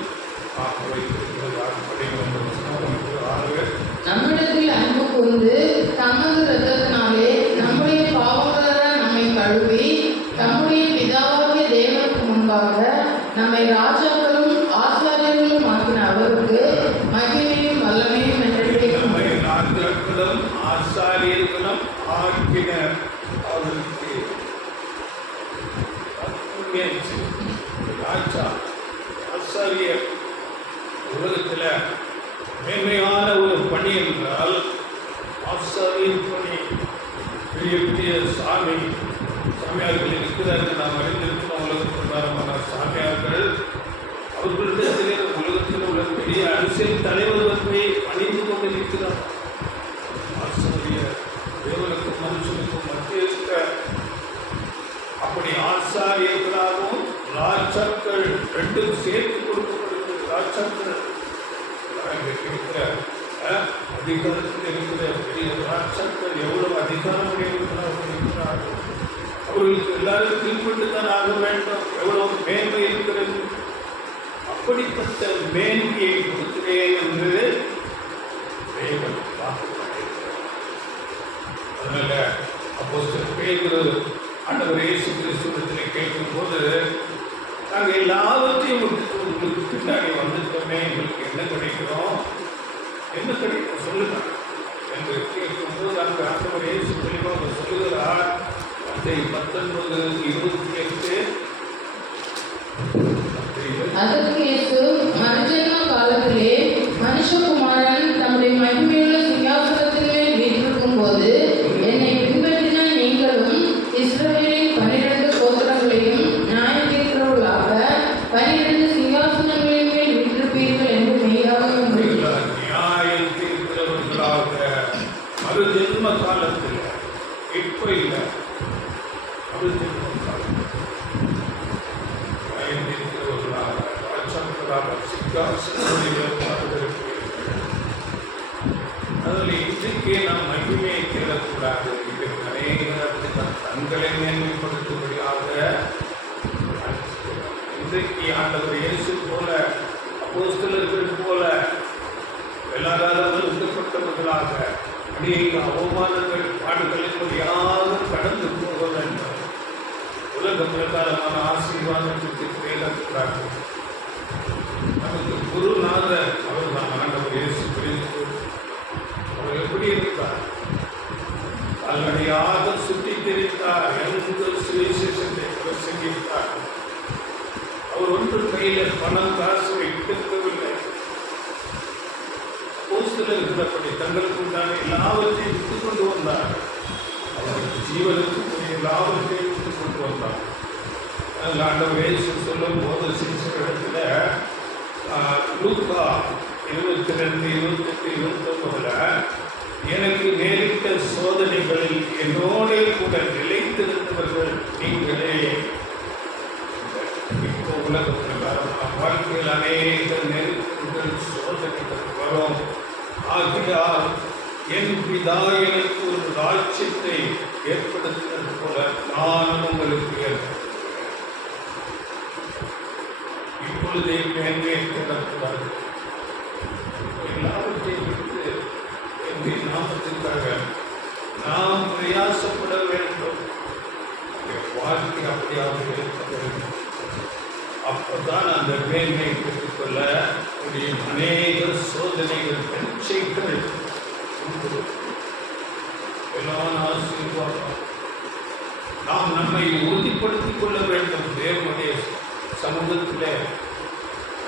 நம்மிடத்தில் அன்பு கொண்டு தமது இரத்தத்தினாலே நம்முடைய பாவங்களான நம்மை கழுவி நம்முடைய பிதாவாகிய தேவனுக்கு முன்பாக நம்மை ராஜாக்களும் ஆசாரியர்களும் ஆக்கின அவருக்கு மகிமையும் வல்லமையும் என்றென்றைக்கும். ராஜாக்களும் ஆசாரியர்களும் ஆக்கின அவருக்கு ராஜா ஆசாரியர் உலகத்தில் மேன்மையான ஒரு பணி என்றால் ஆசாரியர் பணி. பெரிய பெரிய சாமி சாமியார்கள் இருக்கிறார்கள். நாம் அறிந்திருக்கிறோம். உலகத்தில் பிரகாரமான சாமியார்கள் அவர்களிடத்திலே உலகத்தில் உள்ள பெரிய அரசியல் தலைவர் வந்து பணிந்து கொண்டிருக்கிறார். ஆசிரியர் தேவனுக்கும் மனுஷனுக்கும் மத்திய இருக்க அப்படி ஆசாரியர்களாகவும் ராஜாக்கள் ரெண்டும் சேர்த்து கொடுக்கப்படுகிறது. ராஜாக்கள் இருக்கிற அதிகாரத்தில் இருக்கிற பெரிய ராஜாக்கள் எவ்வளவு அதிகாரம் இருக்கிறார்கள். அவர்களுக்கு எல்லாரும் கீழ்பட்டு தான் ஆக வேண்டும். எவ்வளவு மேன்மை இருக்கிறது. அப்படிப்பட்ட மேன்மையை கொடுக்கிறேன் என்று தேவன் வாக்குறுதியிருக்கிறார். அதனால அப்போஸ்தலர் பேதுரு ஆண்டவர் இயேசு கிறிஸ்துவிடத்தில் கேட்கும்போது, நாங்கள் எல்லாவற்றையும் உங்களுக்கு பின்னாடி வந்துட்டோமே, எங்களுக்கு என்ன கிடைக்கிறோம், என்ன கிடைக்கும் சொல்லுங்க என்று கேட்கும்போது அங்கு ஆண்டவர் இயேசு தெளிவாக சொல்லுகிறார். அதை 19:28 அதற்கு இயேசு, மறுஜன்ம காலத்திலே மனுஷகுமாரன் தம்முடைய மகிமையுள்ள சிங்காசனத்தின் மேல் வீற்றிருக்கும் போது என்னை பின்பற்றின நீங்களும் இஸ்ரவேலின் 12 கோத்திரங்களையும் நியாயம் தீர்க்கிறவர்களாக 12 சிங்காசனங்களின் மேல் வீற்றிருப்பீர்கள் என்று மெய்யாக நியாயம் தீர்க்கிறவர்களாக மறுஜென்ம காலத்தில், இப்ப இல்லை, மறுஜென்ம காலம் நியாயம் தீர்க்கிறவர்களாக ராஜாக்களாக சிங்காசனங்களில் அதில் இன்றைக்கே நாம் மகிமையை தேடக்கூடாது. இதற்கு அநேக நேரத்தில் தங்களை மேன்மைப்படுத்தும்படியாக இன்றைக்கு ஆண்டவர் இயேசு போல அப்போஸ்தலர்கள் போல எல்லாராலும் ஒதுக்கப்பட்டவர்களாக அநேக அவமானங்கள் பாடுகளில் யாரும் கடந்து போக வேண்டும். உலக பிரகாரமான ஆசீர்வாதத்திற்கு தேடக்கூடாது. நமக்கு குருநாதர் அவர் தான் ஆண்டவர் இயேசு கிறிஸ்து. அவர் எப்படி இருந்தார்? கால்நடையாக சுற்றி தெரிந்தார். எந்த சுவிசேஷத்தை பிரசங்கித்தார். அவர் ஒன்று கையில் பணம் காசு வைத்திருக்கவில்லை. அப்போஸ்தலர்கள் அப்படி தங்களுக்கு உண்டான எல்லாவற்றையும் விட்டு கொண்டு வந்தார். அவருக்கு ஜீவனுக்கு எல்லாவற்றையும் விட்டு கொண்டு வந்தார். அதில் ஆண்டவர் இயேசு சொல்லும் போது சீசரிடத்தில் லூக்கா 22, 28, 29 எனக்கு நேரிட்ட சோதனைகளில் என்னோடே கூட நிலைத்திருந்தவர்கள் நீங்களே. இப்போ உலகத்தில் வாழ்க்கையில் அநேக நெருக்கங்கள் சோதனைகள் வரும். ஆகையால் என் பிதா எனக்கு ஒரு ராஜ்யத்தை ஏற்படுத்தினது போல நானும் உங்களுக்கு ஏற்படுத்துகிறேன். இப்பொழுதே மேன்மையை தேடக்கூடாது. எல்லாவற்றையும் விட்டு என் நாமத்திற்காக நாம் பிரயாசப்பட வேண்டும். வாழ்க்கை அப்படியாக இருக்க வேண்டும். அப்பதான் அந்த மேன்மையை பெற்றுக்கொள்ள முடியும். அநேக சோதனைகள் பரீட்சைகள் எல்லாம் ஆசீர்வாதம். நாம் நம்மை உறுதிப்படுத்திக் கொள்ள வேண்டும். தேவனுடைய சமூகத்தில்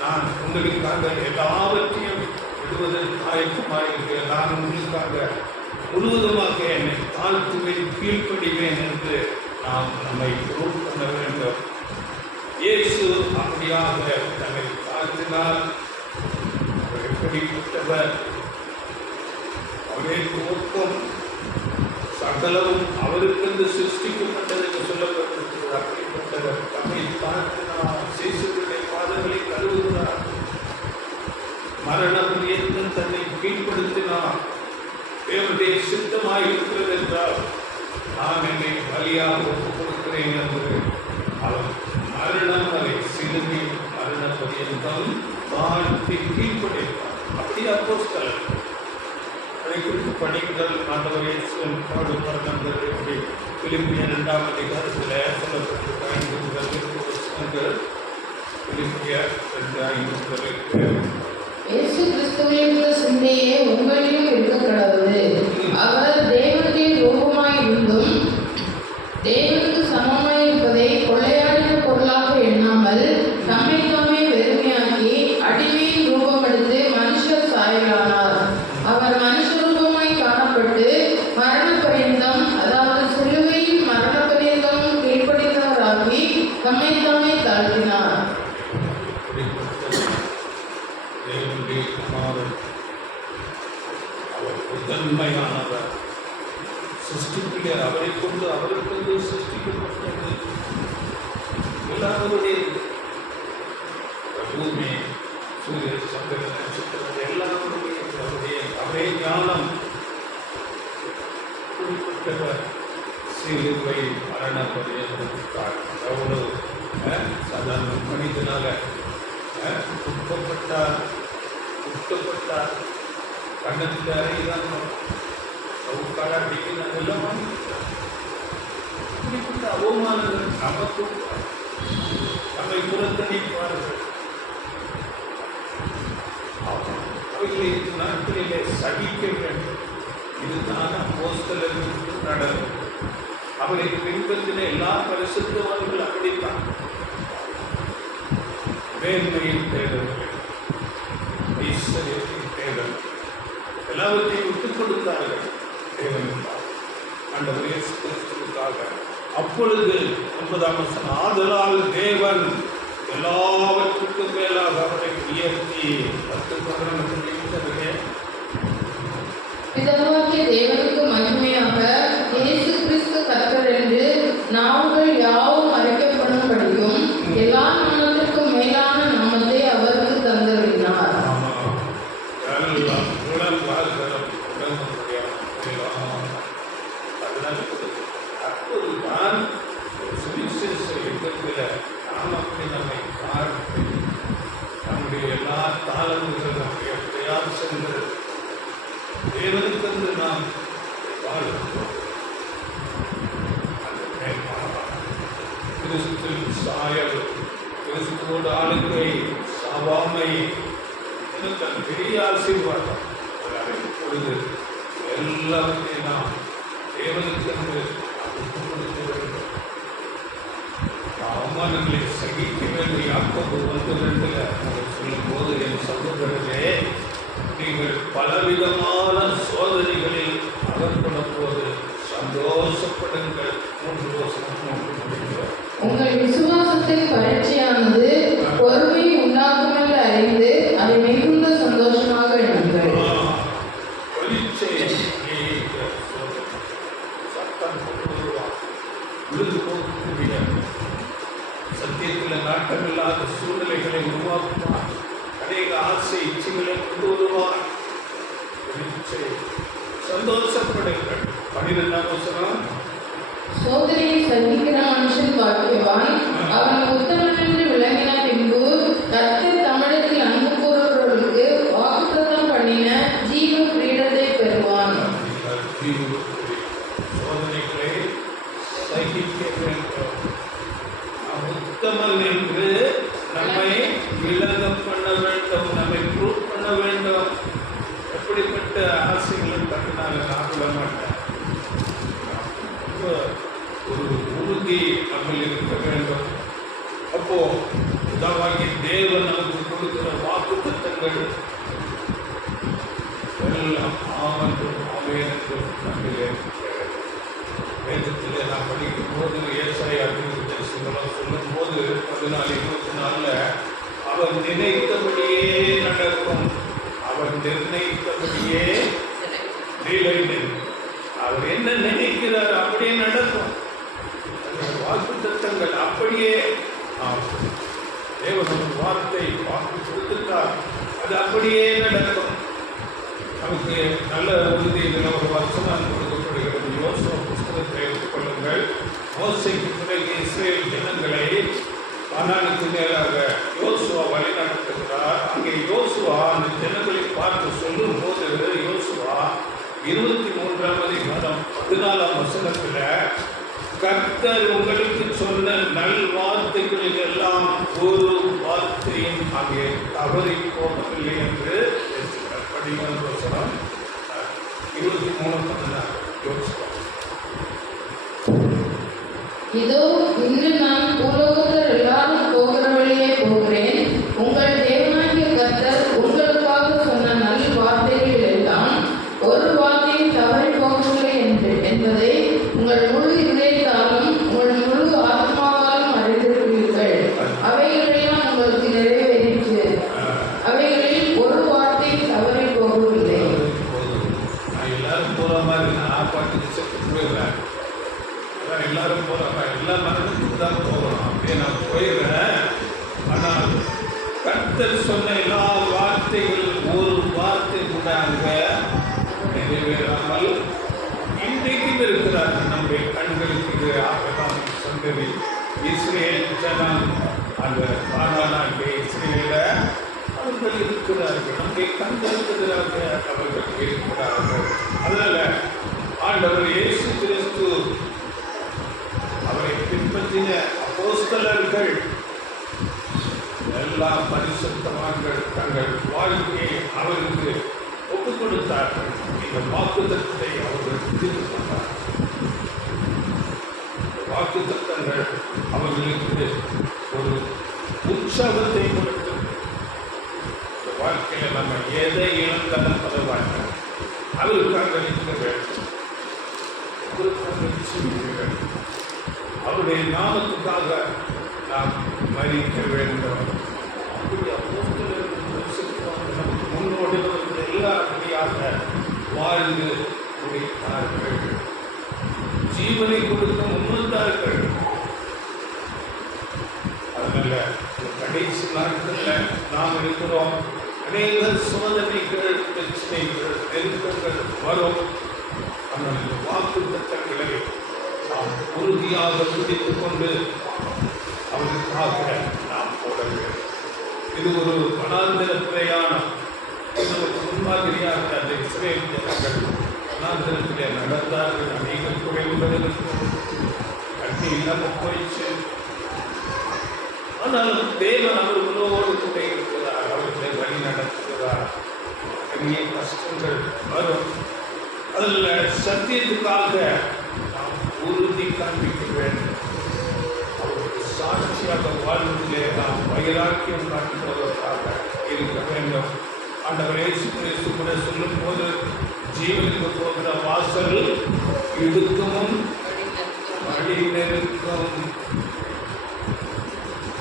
நான் உங்களுக்காக எல்லாவற்றையும் விடுவதற்கு ஆயத்தமாயிருக்கிறேன். நான் உங்களுக்காக முழுவதுமாக என்னை தாழ்த்துவேன், கீழ்ப்படிவேன் என்று நாம் நம்மை ப்ரூவ் பண்ண வேண்டும். இயேசு அப்படியாக தன்னை தாழ்த்தினால் அவர் எப்படிப்பட்டவர்? அவரே துவக்கம் சகலவும் அவருக்கென்று சிருஷ்டிக்கப்பட்டது என்று சொல்லப்பட்டிருக்கிறது. அப்படிப்பட்டவர் தம்மை தாழ்த்தினார். சீசருடைய பாதங்களை கழுவுகிறார். மரண பரியந்தம் தன்னை கீழ்ப்படுத்தினார். தேவனுடைய சித்தமாய் இருக்கிறது என்றால் நான் என்னை பலியாக ஒப்புக் கொடுக்கிறேன் என்று அவர் மரணம் வரை சிலுவை மரண பரியந்தம் வாழ்த்தி கீழ்ப்படைத்தார். அப்படி அப்போஸ்தலர் அதை குறித்து படிக்குதல் ஆண்டவர் இயேசு பாடுபடுங்கள் எப்படி பிலிப்பியர் 2ஆம் அதிகாரத்தில் சொல்லப்பட்டிருக்க 5 முதல் 8 வசனங்கள். பிலிப்பியர் 2:5 இயேசு கிறிஸ்துவின் சிந்தையே உங்களிலும் இருக்கக்கூடாது. அவர் தேவனுடைய ரூபமாய் இருந்தும் தேவனுக்கு சமமாய் இருப்பதை கொள்ளையாடின பொருளாக எண்ணாமல் தம்மை தாமே வெறுமையாக்கி அடிமையின் ரூபம் எடுத்து மனுஷர் சாயலானார். அவர் மனுஷ ரூபமாய் காணப்பட்டு மரண பரியந்தம், அதாவது சிலுவையின் மரண பரியந்தம் சிருஷ்டித்தார். அவரை கொண்டு அவருக்கு சிருஷ்டிக்கப்பட்டது எல்லாருடைய பூமி, சூரிய, சந்திரன், நட்சத்திரம் எல்லாருடைய அவரே ஞானம். குறிப்பிட்டவர் சிலுவை மரண பரியந்தார். எவ்வளவு சாதாரண மனிதனால குற்றப்பட்டார், கண்ணத்தில் அறையிறாங்க, சவுக்கால அடிக்கிறாங்க, எல்லாம் இப்படிப்பட்ட அவமானங்கள் நமக்கு நம்மை புறத்தணிப்பார்கள். அவைகளை நாட்களிலே சகிக்க வேண்டும். இதுதான் அப்போஸ்தலர்களுக்கு நடக்கும். அவரை பின்பற்றின எல்லா பரிசுத்தவான்கள் அப்படித்தான். மேன்மையின் தேடல்கள், ஈஸ்வரியத்தின் தேடல், எல்லாவற்றையும் விட்டுக் கொடுத்தார்கள் தேவனுக்காக, ஆண்டவர் இயேசு கிறிஸ்துவுக்காக. அப்பொழுது 9ஆம் வசனம், ஆதலால் தேவன் எல்லாவற்றுக்கும் மேலாக அவரை உயர்த்தி 10-11 பிதாவாகிய தேவனுக்கு மகிமையாக இயேசு கிறிஸ்து கர்த்தர் என்று நாவுகள் யாவும் அழைக்கப்படும்படியும் எல்லா நாமத்திற்கும் மேலான நாமத்தை அவருக்கு தந்தருளினார். அப்போதுதான் சுவிசேஷ யுகத்தில் நாம் அப்படி நம்மை பார்த்து நம்முடைய எல்லா தாளங்கள், நம்முடைய பிரயாசங்கள் தேவனுக்கென்று நாம் வாழ்கிறோம். கிறிஸ்துவின் சாயல், கிறிஸ்துவோடு ஆளுகை, சாவாமை எனக்கு அது பெரிய ஆசீர்வாதம். இப்பொழுது எல்லாவற்றையும் நாம் தேவனுக்கென்று கொடுக்க வேண்டும். அவமானங்களை சகிக்க வேண்டும். யாக்கோபு 1:2 அவர் சொல்லும் போது, என் சகோதரரே, நீங்கள் பலவிதமான சோதனைகளில் அகப்படும் போது சந்தோஷப்படுங்கள். 3 வருஷம் உங்கள் விசுவாசத்தின் பரீட்சையானது பொறுமை உண்டாக்குமென்று அறிந்து அதை மிகுந்த சந்தோஷமாக எண்ணுங்கள். பரீட்சை சத்தம் விழுந்து போகக்கூடிய சத்தியத்தில் நாட்டமில்லாத சூழ்நிலைகளை உருவாக்குவார். அநேக ஆசை இச்சைகளை கொண்டு வருவார். சந்தோஷப்படுங்கள். 12ஆம் வசனம், சோதனையை சகிக்கிற மனுஷன் பாக்கியவான், அவன் உத்தமன் என்று விளங்கின பின்பு கர்த்தர் தமிழத்தில் அன்பு கூறுகிறவர்களுக்கு வாக்குத்தத்தம் பண்ணின ஜீவ கிரீடத்தை பெறுவான். சோதனைகளை சகிக்க வேண்டும். உத்தமன் என்று நம்மை விளங்க பண்ண வேண்டும், நம்மை ப்ரூவ் பண்ண வேண்டும். எப்படிப்பட்ட ஆசைகளும் தட்டினால நான் விட மாட்டேன். ஒரு உறுதி நம்மில் இருக்க வேண்டும். அப்போ உதாவாகி தேவன் நமக்கு கொடுக்கிற வாக்குத்தத்தங்கள் எல்லாம் ஆமென்றும் ஆமென்றும் நம்மிலே வேதத்தில் நாம் படிக்கும் போது ஏசாயா சொல்லும் போது 14:24 அவர் நினைத்தபடியே நடக்கும், அவர் நிர்ணயித்தபடியே நிலை. அவர் என்ன நினைக்கிறார் அப்படியே நடக்கும். வாக்குத்தத்தங்கள் அப்படியே தேவன் வார்த்தை வாக்கு கொடுத்துட்டார், அது அப்படியே நடக்கும். நமக்கு நல்ல உறுதி இதில் ஒரு வசனம் கொடுக்கப்படுகிறது. யோசுவா புஸ்தகத்தை எடுத்துக்கொள்ளுங்கள். மோசேக்கு பிறகு இஸ்ரேல் ஜனங்களை கானானுக்கு நேராக யோசுவா வழி நடத்துகிறார். அங்கே யோசுவா அந்த ஜனங்களை பார்த்து சொல்லும் போது, யோசுவா 23ஆம் அதிகாரம் 14ஆம் வசனத்தில், கர்த்தர் உங்களுக்கு சொன்ன நல் வார்த்தைகளில் எல்லாம் ஒரு வார்த்தையும் அங்கே தவறி போகவில்லை என்று பேசுகிறார். 13ஆம் வசனம் 23 இதோ இன்று நான் பூலோகத்தில் எல்லாரும் போகிற வழியே போகிறேன். உங்கள் தேவனாகிய கர்த்தர் உங்களுக்காக சொன்ன நல் வார்த்தைகளில் எல்லாம் ஒரு வார்த்தையும் தவறி போகவில்லை என்பதை உங்கள் முழு இதயத்தாலும் உங்கள் முழு ஆத்மாவாலும் அறிந்திருக்கிறீர்கள். அவைகளெல்லாம் உங்களுக்கு நிறைவேறிற்று. அவைகளில் ஒரு வார்த்தை தவறி போகவில்லை. நான் எல்லாரும் போகிற மாதிரி நான் பாட்டுக்கு செத்து போயிடுறேன். எல்லாரும் போறாங்க, எல்லா மரணத்துக்கு தான் போகிறோம். அப்படியே நான் போயிடுறேன். ஆனால் கர்த்தர் சொன்ன எல்லா வார்த்தைகளும் ஒரு வார்த்தை கூட அங்க நிறைவேறாமல் இன்றைக்கும் இருக்கிறார்கள். நம்முடைய கண்களுக்கு இது ஆகலாம் சொன்னது. இஸ்ரேல் ஜனம் அந்த கானானிலே இஸ்ரேல அவர்கள் இருக்கிறார்கள். நம்முடைய கண்களுக்கு எதிராக அவர்கள் இருக்கிறார்கள். அதனால ஆண்டவர் இயேசு கிறிஸ்து அவரை பின்பற்றின அப்போஸ்தலர்கள் எல்லா பரிசுத்தவான்கள் தங்கள் வாழ்க்கையை அவருக்கு ஒப்புக் கொடுத்தார்கள். இந்த வாக்குத்தத்தத்தை அவர்கள் புரிந்து கொண்டார்கள். வாக்குத்தத்தங்கள் அவர்களுக்கு ஒரு உற்சாகத்தை கொடுத்தது. இந்த வாழ்க்கையில நம்ம எதை இழந்தாலும் பரவாயில்லை, அவருக்காக இருக்க வேண்டும், அவருடைய நாமத்துக்காக நாம் மறிக்க வேண்டும். முன்னோடிகள் எல்லாருடையாக வாழ்ந்து முடித்தார்கள். ஜீவனை கொடுக்க முன்வந்தார்கள். அதனால கடைசி நாட்களில் நாம் இருக்கிறோம். அநேக சோதனைகள், பிரச்சனைகள், நெருக்கங்கள் வரும். ஆனால் இந்த வாக்குத்தத்தங்களை நாம் உறுதியாக பிடித்துக் கொண்டு அவருக்காக நாம் போட வேண்டும். இது ஒரு வனாந்திர பிரயாணம். முன்மாதிரியாக அந்த இஸ்ரேல் ஜனங்கள் வனாந்திரத்திலே நடந்தார்கள். அநேக குறைவுகள் இருக்கும், கட்டி இல்லாமல் போயிடுச்சு. ஆனாலும் தேவன் அவர்களோடு கூட இருக்கிறார், அவர்களை வழி நடத்துகிறார். பெரிய கஷ்டங்கள் வரும். அதில் சத்தியத்துக்காக நாம் உறுதி காண்பிக்க வேண்டும். அவருக்கு சாட்சியாக வாழ்வதிலே நாம் வைராக்கியம் காட்டுவதற்காக இருக்க வேண்டும். ஆண்டவர் இயேசு கிறிஸ்து கூட சொல்லும் போது, ஜீவனுக்கு போகிற வாசல் இடுக்கமும் வழி நெருக்கம்.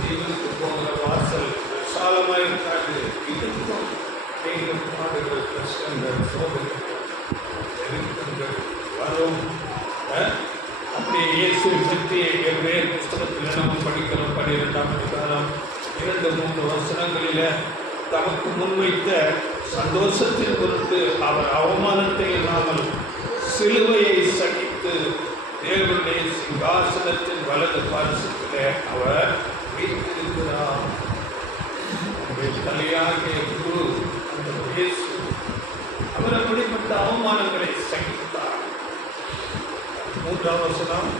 ஜீவனுக்கு போகிற வாசல் விசாலமாக இருக்காது, இடுக்கம். நீங்கள் பாடுகள், கஷ்டங்கள், சோதனைகள், நெருக்கங்கள் வரும். அப்படியே இயேசுவை பற்றி எவ்வேறு புஸ்தகத்தில் நம்ம படிக்கிறோம். 12ஆம் அதிகாரம் 2-3 வசனங்களில் தமக்கு முன்வைத்த சந்தோஷத்தின் பொருட்டு அவர் அவமானத்தை இல்லாமல் சிலுவையை சகித்து தேவனுடைய சிங்காசனத்தின் வலது பாரிசத்திலே அவர் வீற்றிருக்கிறார். தலையாகிய குரு அந்த இயேசு அவர் அப்படிப்பட்ட அவமானங்களை சகித்தார். 3ஆம் வசனம்,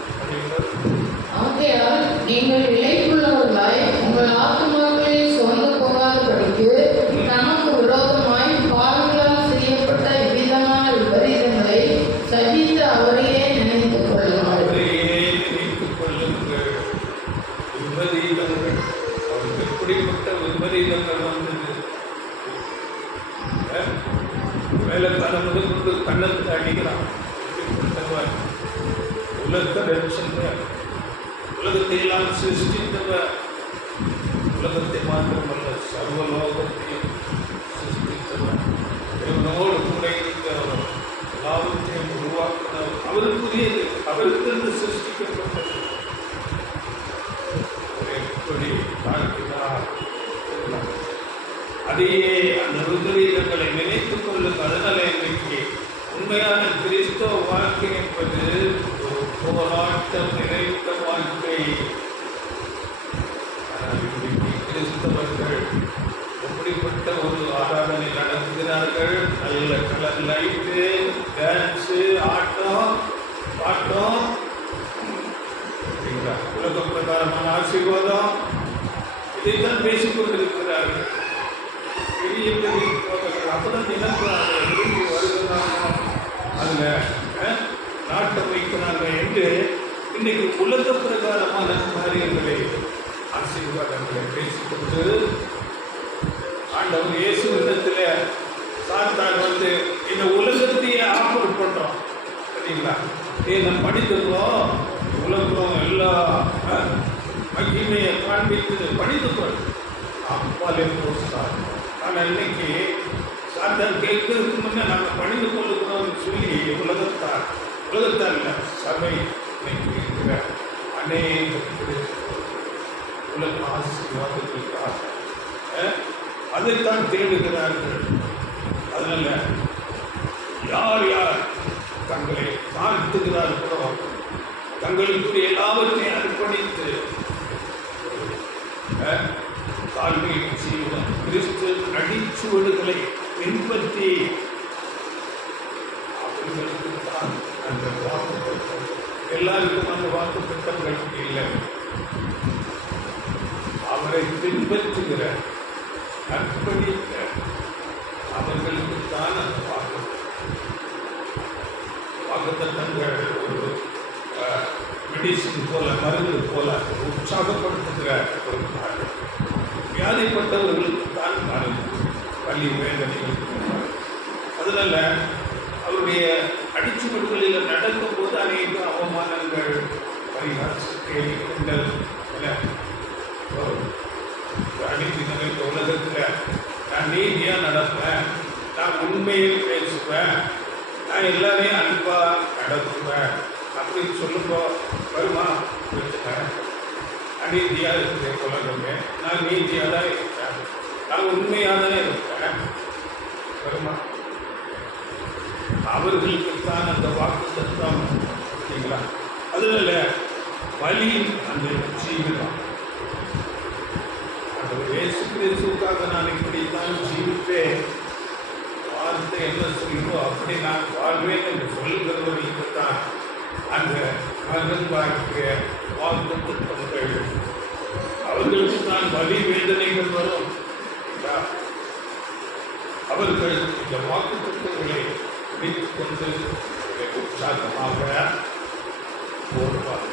ஆகையால் நீங்கள் இளைப்புள்ளவர்களாய் உங்கள் ஆத்துமாக்களை சோர்ந்து போகாதபடிக்கு நமக்கு விரோதமாய் பாவங்களால் செய்யப்பட்ட இவ்விதமான விபரீதங்களை சகித்து அவரையே நினைத்துக் கொள்ளுங்கள். விபரீதங்கள், அவருக்கு எப்படிப்பட்ட விபரீதங்கள் வந்தது? வேலைக்காரன் முதல் கொண்டு கண்ணத்தை அடிக்கிறான். உலகத்தை ரட்சித்தவர், உலகத்தை எல்லாம் சிருஷ்டித்தவர், உலகத்தை மாத்திரமல்ல சர்வலோகத்தையும் சிருஷ்டித்தவர், தேவனோடு கூட இருக்கிறவர், எல்லாவற்றையும் உருவாக்கினவர், அவருக்குரியது, அவருக்கு சிருஷ்டிக்கப்பட்டது. எப்படி பார்க்கிறார்? அதையே அந்த விபரீதங்களை நினைத்துக் கொள்ளும். அதனால இன்றைக்கு உண்மையான கிறிஸ்தவ வாழ்க்கை என்பது ஒரு போராட்டம் நிறைந்த வாழ்க்கை. கிறிஸ்தவர்கள் எப்படிப்பட்ட ஒரு ஆராதனை நடத்துகிறார்கள்? நல்ல கலர் லைட்டு, டான்ஸு, ஆட்டம், பாட்டம், உலக பிரகாரமான ஆசீர்வாதம், இதைத்தான் பேசிக் கொண்டிருக்கிறார்கள். பெரிய பெரிய அப்பதான் நினைக்கிறாங்க, விரும்பி வருகிறாங்க, அதில் நாட்டம் வைக்கிறாங்க என்று இன்னைக்கு உலக பிரகாரமான காரியங்களை, ஆசீர்வாதங்களை பேசிக்கொண்டு ஆண்டவர் இயேசு இடத்துல சாத்தான் வந்து இந்த உலகத்தையே ஆஃபர் பண்றோம். சரிங்களா? நம்ம படித்துக்கிறோம், உலகம் எல்லா மகிமையை காண்பித்து படித்துக்கிறோம். அப்பாலே போஸ்டார். ஆனால் இன்னைக்கு சாத்தான் கேட்கறதுக்கு முன்னே நாங்கள் பணிந்து கொள்ளுகிறோம்னு சொல்லி உலகத்தார் இல்லை, சபை இன்னைக்கு இருக்கிற அநேக உலக ஆசீர்வாதத்திற்காக அதைத்தான் தேடுகிறார்கள். அதனால யார் யார் தங்களை தாழ்த்துகிறார்களோ, தங்களுக்கு எல்லாவற்றையும் அர்ப்பணித்து தாழ்மையின் செய்வோம், கிறிஸ்து அடிச்சுவடுகளை பின்பற்றி அவர்களுக்கு தான் அந்த வாக்குத்தத்தம். எல்லாருக்கும் அந்த வாக்குத்தத்தங்கள் இல்லை. அவரை பின்பற்றுகிற அர்ப்பணிக்க அவர்களுக்கு தான் அந்த வாக்குத்தத்தங்கள் ஒரு மெடிசின் போல, மருந்து போல உற்சாகப்படுத்துகிற ஒரு காரணம். வியாதிப்பட்டவர்களுக்கு தான் மருந்து, வலி வேதனைகள். அதனால அவருடைய அடிச்சுவடுகளில் நடக்கும்போது அநேக அவமானங்கள், பரிகாசங்கள், அனைத்து இந்த உலகத்தில் நான் நீதியாக நடப்பேன், நான் உண்மையில் பேசுவேன், நான் எல்லாரையும் அன்பாக நடத்துவேன் அப்படின்னு சொல்லும்போ வருமா? வச்சுட்டேன். அநீதியாக இருக்கிற உலகமே, நான் நீதியாக தான் இருக்கேன், நான் உண்மையாக தானே இருக்கேன், வருமா? அவர்களுக்குத்தான் அந்த வாக்குத்தத்தம். சரிங்களா? அதனால வலி அந்த ஜீவிதம், அந்த இயேசு கிறிஸ்துவுக்காக நான் இப்படித்தான் ஜீவிப்பேன், வார்த்தை என்ன சொல்லுவோ அப்படி நான் வாழ்வேன் என்று சொல்லுகிறவர்களுக்குத்தான் அந்த மகன் வாக்கிய வாக்குத்தத்தங்கள். அவர்களுக்கு தான் வலி வேதனைகள் வரும். அவர்கள் இந்த வாக்குத்தத்தங்களை பிடித்துக் கொண்டு உற்சாகமாக போடுவார்.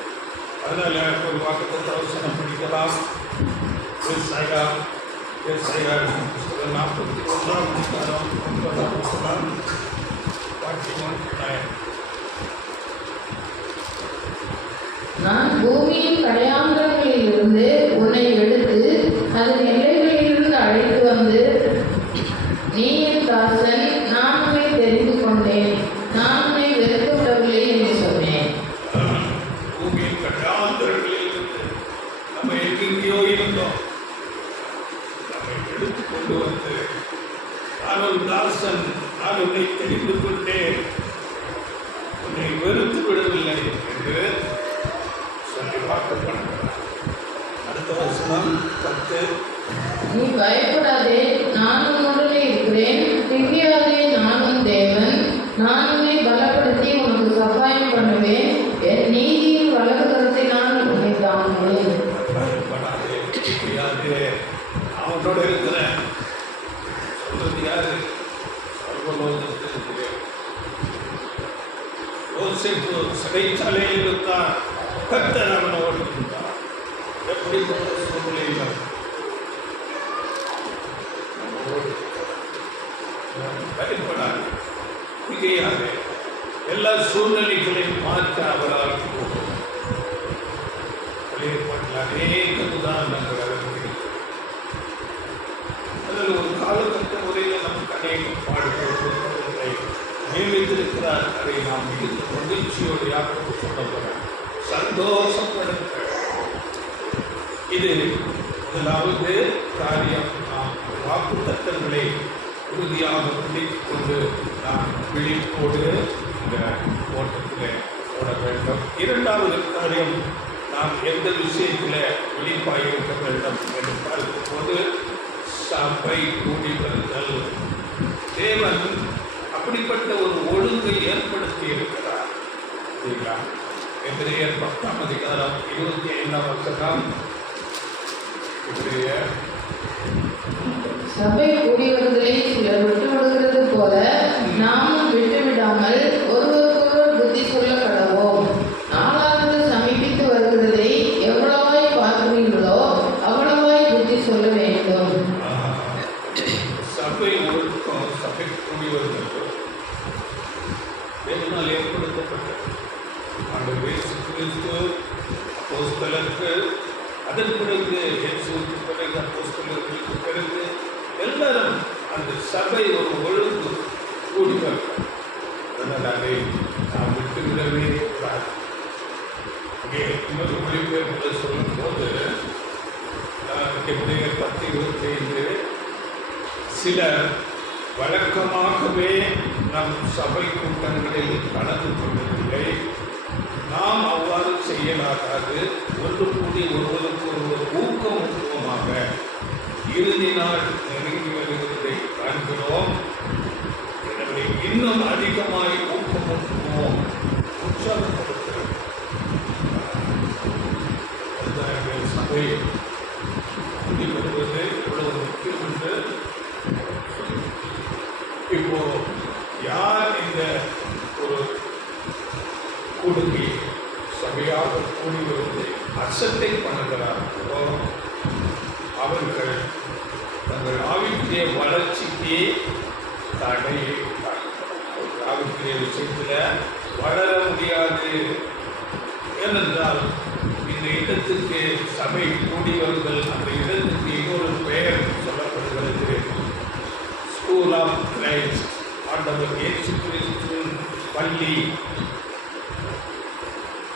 அதனால ஒரு வாக்குத்தத்த அவசரம் படிக்கலாம். ஏசாயா 41 அதிகாரம் 9 வசனம் 41:9. நான் பூமியின் கடையாந்தரங்களிலிருந்து உன்னை எடுத்து அதன் எல்லைகளிலிருந்து அழைத்து வந்து, நீ என் தாசன், நான் உன்னை தெரிந்து கொண்டேன், நான் உன்னை வெறுத்து விடவில்லை என்று சொன்னேன். பூமியின் கடையாந்தரங்களிலிருந்து நம்ம எங்கெங்கேயோ இருந்தோம், நம்மை எடுத்து கொண்டு வந்து, நான் ஒரு தாசன், நான் உன்னை தெரிந்து கொண்டேன், உன்னை வெறுத்து விடவில்லை என்று சொல்லி வாக்குப்படுகிறார். அடுத்த வசனம் 10. நீ பயப்படாதே, நான் உன்னுடனே இருக்கிறேன், திவ்யாதே, நான் உன் தேவன், நான் உன்னை பலப்படுத்தி உனக்கு சகாயம் பண்ணுவேன், என் நீதியின் வலது கரத்தினால் உன்னை தாங்குவேன். பயப்படாதே, திவ்யாதே, அவனோட இருக்கிறேன் சொல்றது யாரு? சர்வலோகத்தில் யோசேப்பு சிறைச்சாலையில் இருந்தார், கர்த்தர் அவனோடு இருந்தார். எப்படிப்பட்ட சூழ்நிலையில் பயப்படாது, மிகையாது, எல்லா சூழ்நிலைகளையும் மாற்ற அவரால் போகும். அநேக உதாரணங்கள் அதற்கு. அதில் ஒரு காலகட்ட முறையில் நமக்கு அநேக பாடுகளை நியமித்திருக்கிறார். அதை நாம் மிகுந்த மகிழ்ச்சியோடு யாருக்கு சொல்லப்படுறேன், சந்தோஷப்படுத்த. இது முதலாவது காரியம். நாம் வாக்குத்தத்தங்களை உறுதியாக பிடித்துக் கொண்டு நாம் விழிப்போடு இந்த ஓட்டத்தில் ஓட வேண்டும். இரண்டாவது காரியம், நாம் எந்த விஷயத்தில் விழிப்பாக இருக்க வேண்டும் என்று பார்க்கும்போது சபை கூடி வருதல். தேவன் அப்படிப்பட்ட ஒரு ஒழுங்கை ஏற்படுத்தி இருக்கிறார். சரிங்களா? எபிரேயர் 10 அதிகாரம் 25 வசனம். சபை கூடி வருதலை சிலர் விட்டு விடுகிறது போல நாமும் விட்டுவிடாமல் ஒருவருக்கொருவர் புத்தி சொல்ல கடவோம். நாளானது சமீபித்து வருகிறதை எவ்வளவாய் பார்க்கிறீர்களோ அவ்வளவாய் புத்தி சொல்ல வேண்டும். சபை ஒழுக்கம், சபை கூடி வருகிறது தேவனால் ஏற்படுத்தப்பட்டது. ஆண்டவர் இயேசு கிறிஸ்து அப்போஸ்தலருக்கு, அதன் பிறகு இயேசுவுக்கு பிறகு அப்போஸ்தலர்களுக்கு பிறகு எல்லாரும் அந்த சபை ஒரு ஒழுங்கு கூடி வரும். அதனால் அதை நாம் விட்டுவிடவே கூடாது. இங்கே இன்னொரு மொழிபெயர்ப்புல சொல்லும்போது எபிரேயர் 10:25 சிலர் வழக்கமாகவே நம் சபை கூட்டங்களில் கலந்து கொண்டதில்லை. நாம் அவ்வாறு செய்யலாகாது. ஒன்று கூடி ஒருவருக்கு ஒருவர் ஊக்கமுகமாக இறுதி நாள் நெருங்கி வருகிறதை காண்கிறோம். எனவே இன்னும் அதிகமாய் ஊக்கமுட்டுவோம், உற்சாகப்படுத்துகிறோம். சபை கூடி வருவது எவ்வளவு முக்கியம் என்று இப்போ யார் இந்த ஒரு கூடுகை சபையாக கூடி வருவதை அசட்டை பண்ணுகிறார்களோ அவர்கள் தங்கள் ஆவிக்குரிய வளர்ச்சிக்கு தடையை ஆவிக்குரிய விஷயத்தில் வளர முடியாது. ஏனென்றால் இந்த இடத்துக்கு சபை கூடி வருதல், அந்த இடத்துக்கு இன்னொரு பெயர் சொல்லப்படுகிறது, ஸ்கூல் ஆஃப் கிரைஸ்ட், ஆண்டவர் இயேசு கிறிஸ்துவின் பள்ளி.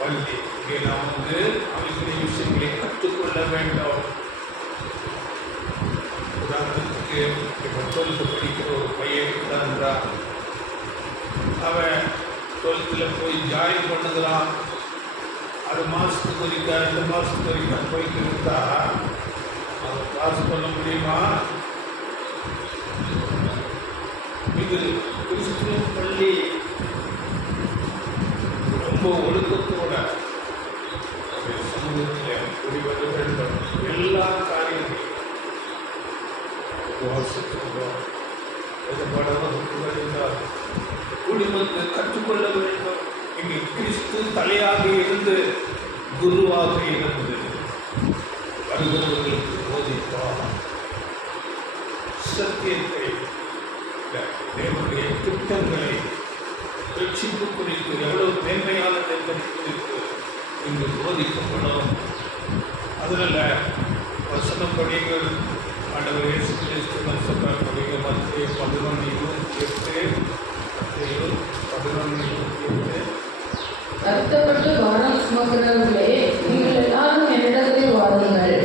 இங்கே நாம் ஆவிக்குரிய விஷயங்களை கற்றுக்கொள்ள வேண்டும். உதாரணத்துக்கு இப்போ 12th படிக்கிற ஒரு பையன் இருந்தான். அவன் 12th போய் ஜாயின் பண்ணுகிறான். 6 மாதத்துக்கு ஒருக்கா 2 மாதத்துக்கு ஒருக்கா போயிட்டு இருந்தா அவன் பாஸ் பண்ண முடியுமா? இது கிறிஸ்துவ பள்ளி ரொம்ப ஒழுக்கத்தோட சமூகத்தில் குடிவர வேண்டும். எல்லா காரியங்களும் குடிமக்களை கற்றுக்கொள்ள வேண்டும். இங்கு கிறிஸ்து தலையாக இருந்து குருவாக இருந்து வருகிறவர்களுக்கு போதிப்பார். சத்தியத்தை, தேவனுடைய திட்டங்களை, ரட்சிப்பு குறித்து எவ்வளவு மேன்மையானது என்பதை குறித்து இங்கு போதிக்கப்படும். அதனால வசனம் படிகள் ஆண்டவர் இயேசு கிறிஸ்து வசனம் படிகள் மத்திய 11:28 வருத்தப்பட்டு பாரம் சுமக்கிறவர்களே, நீங்கள் எல்லாரும் என்னிடத்தில் வாருங்கள்,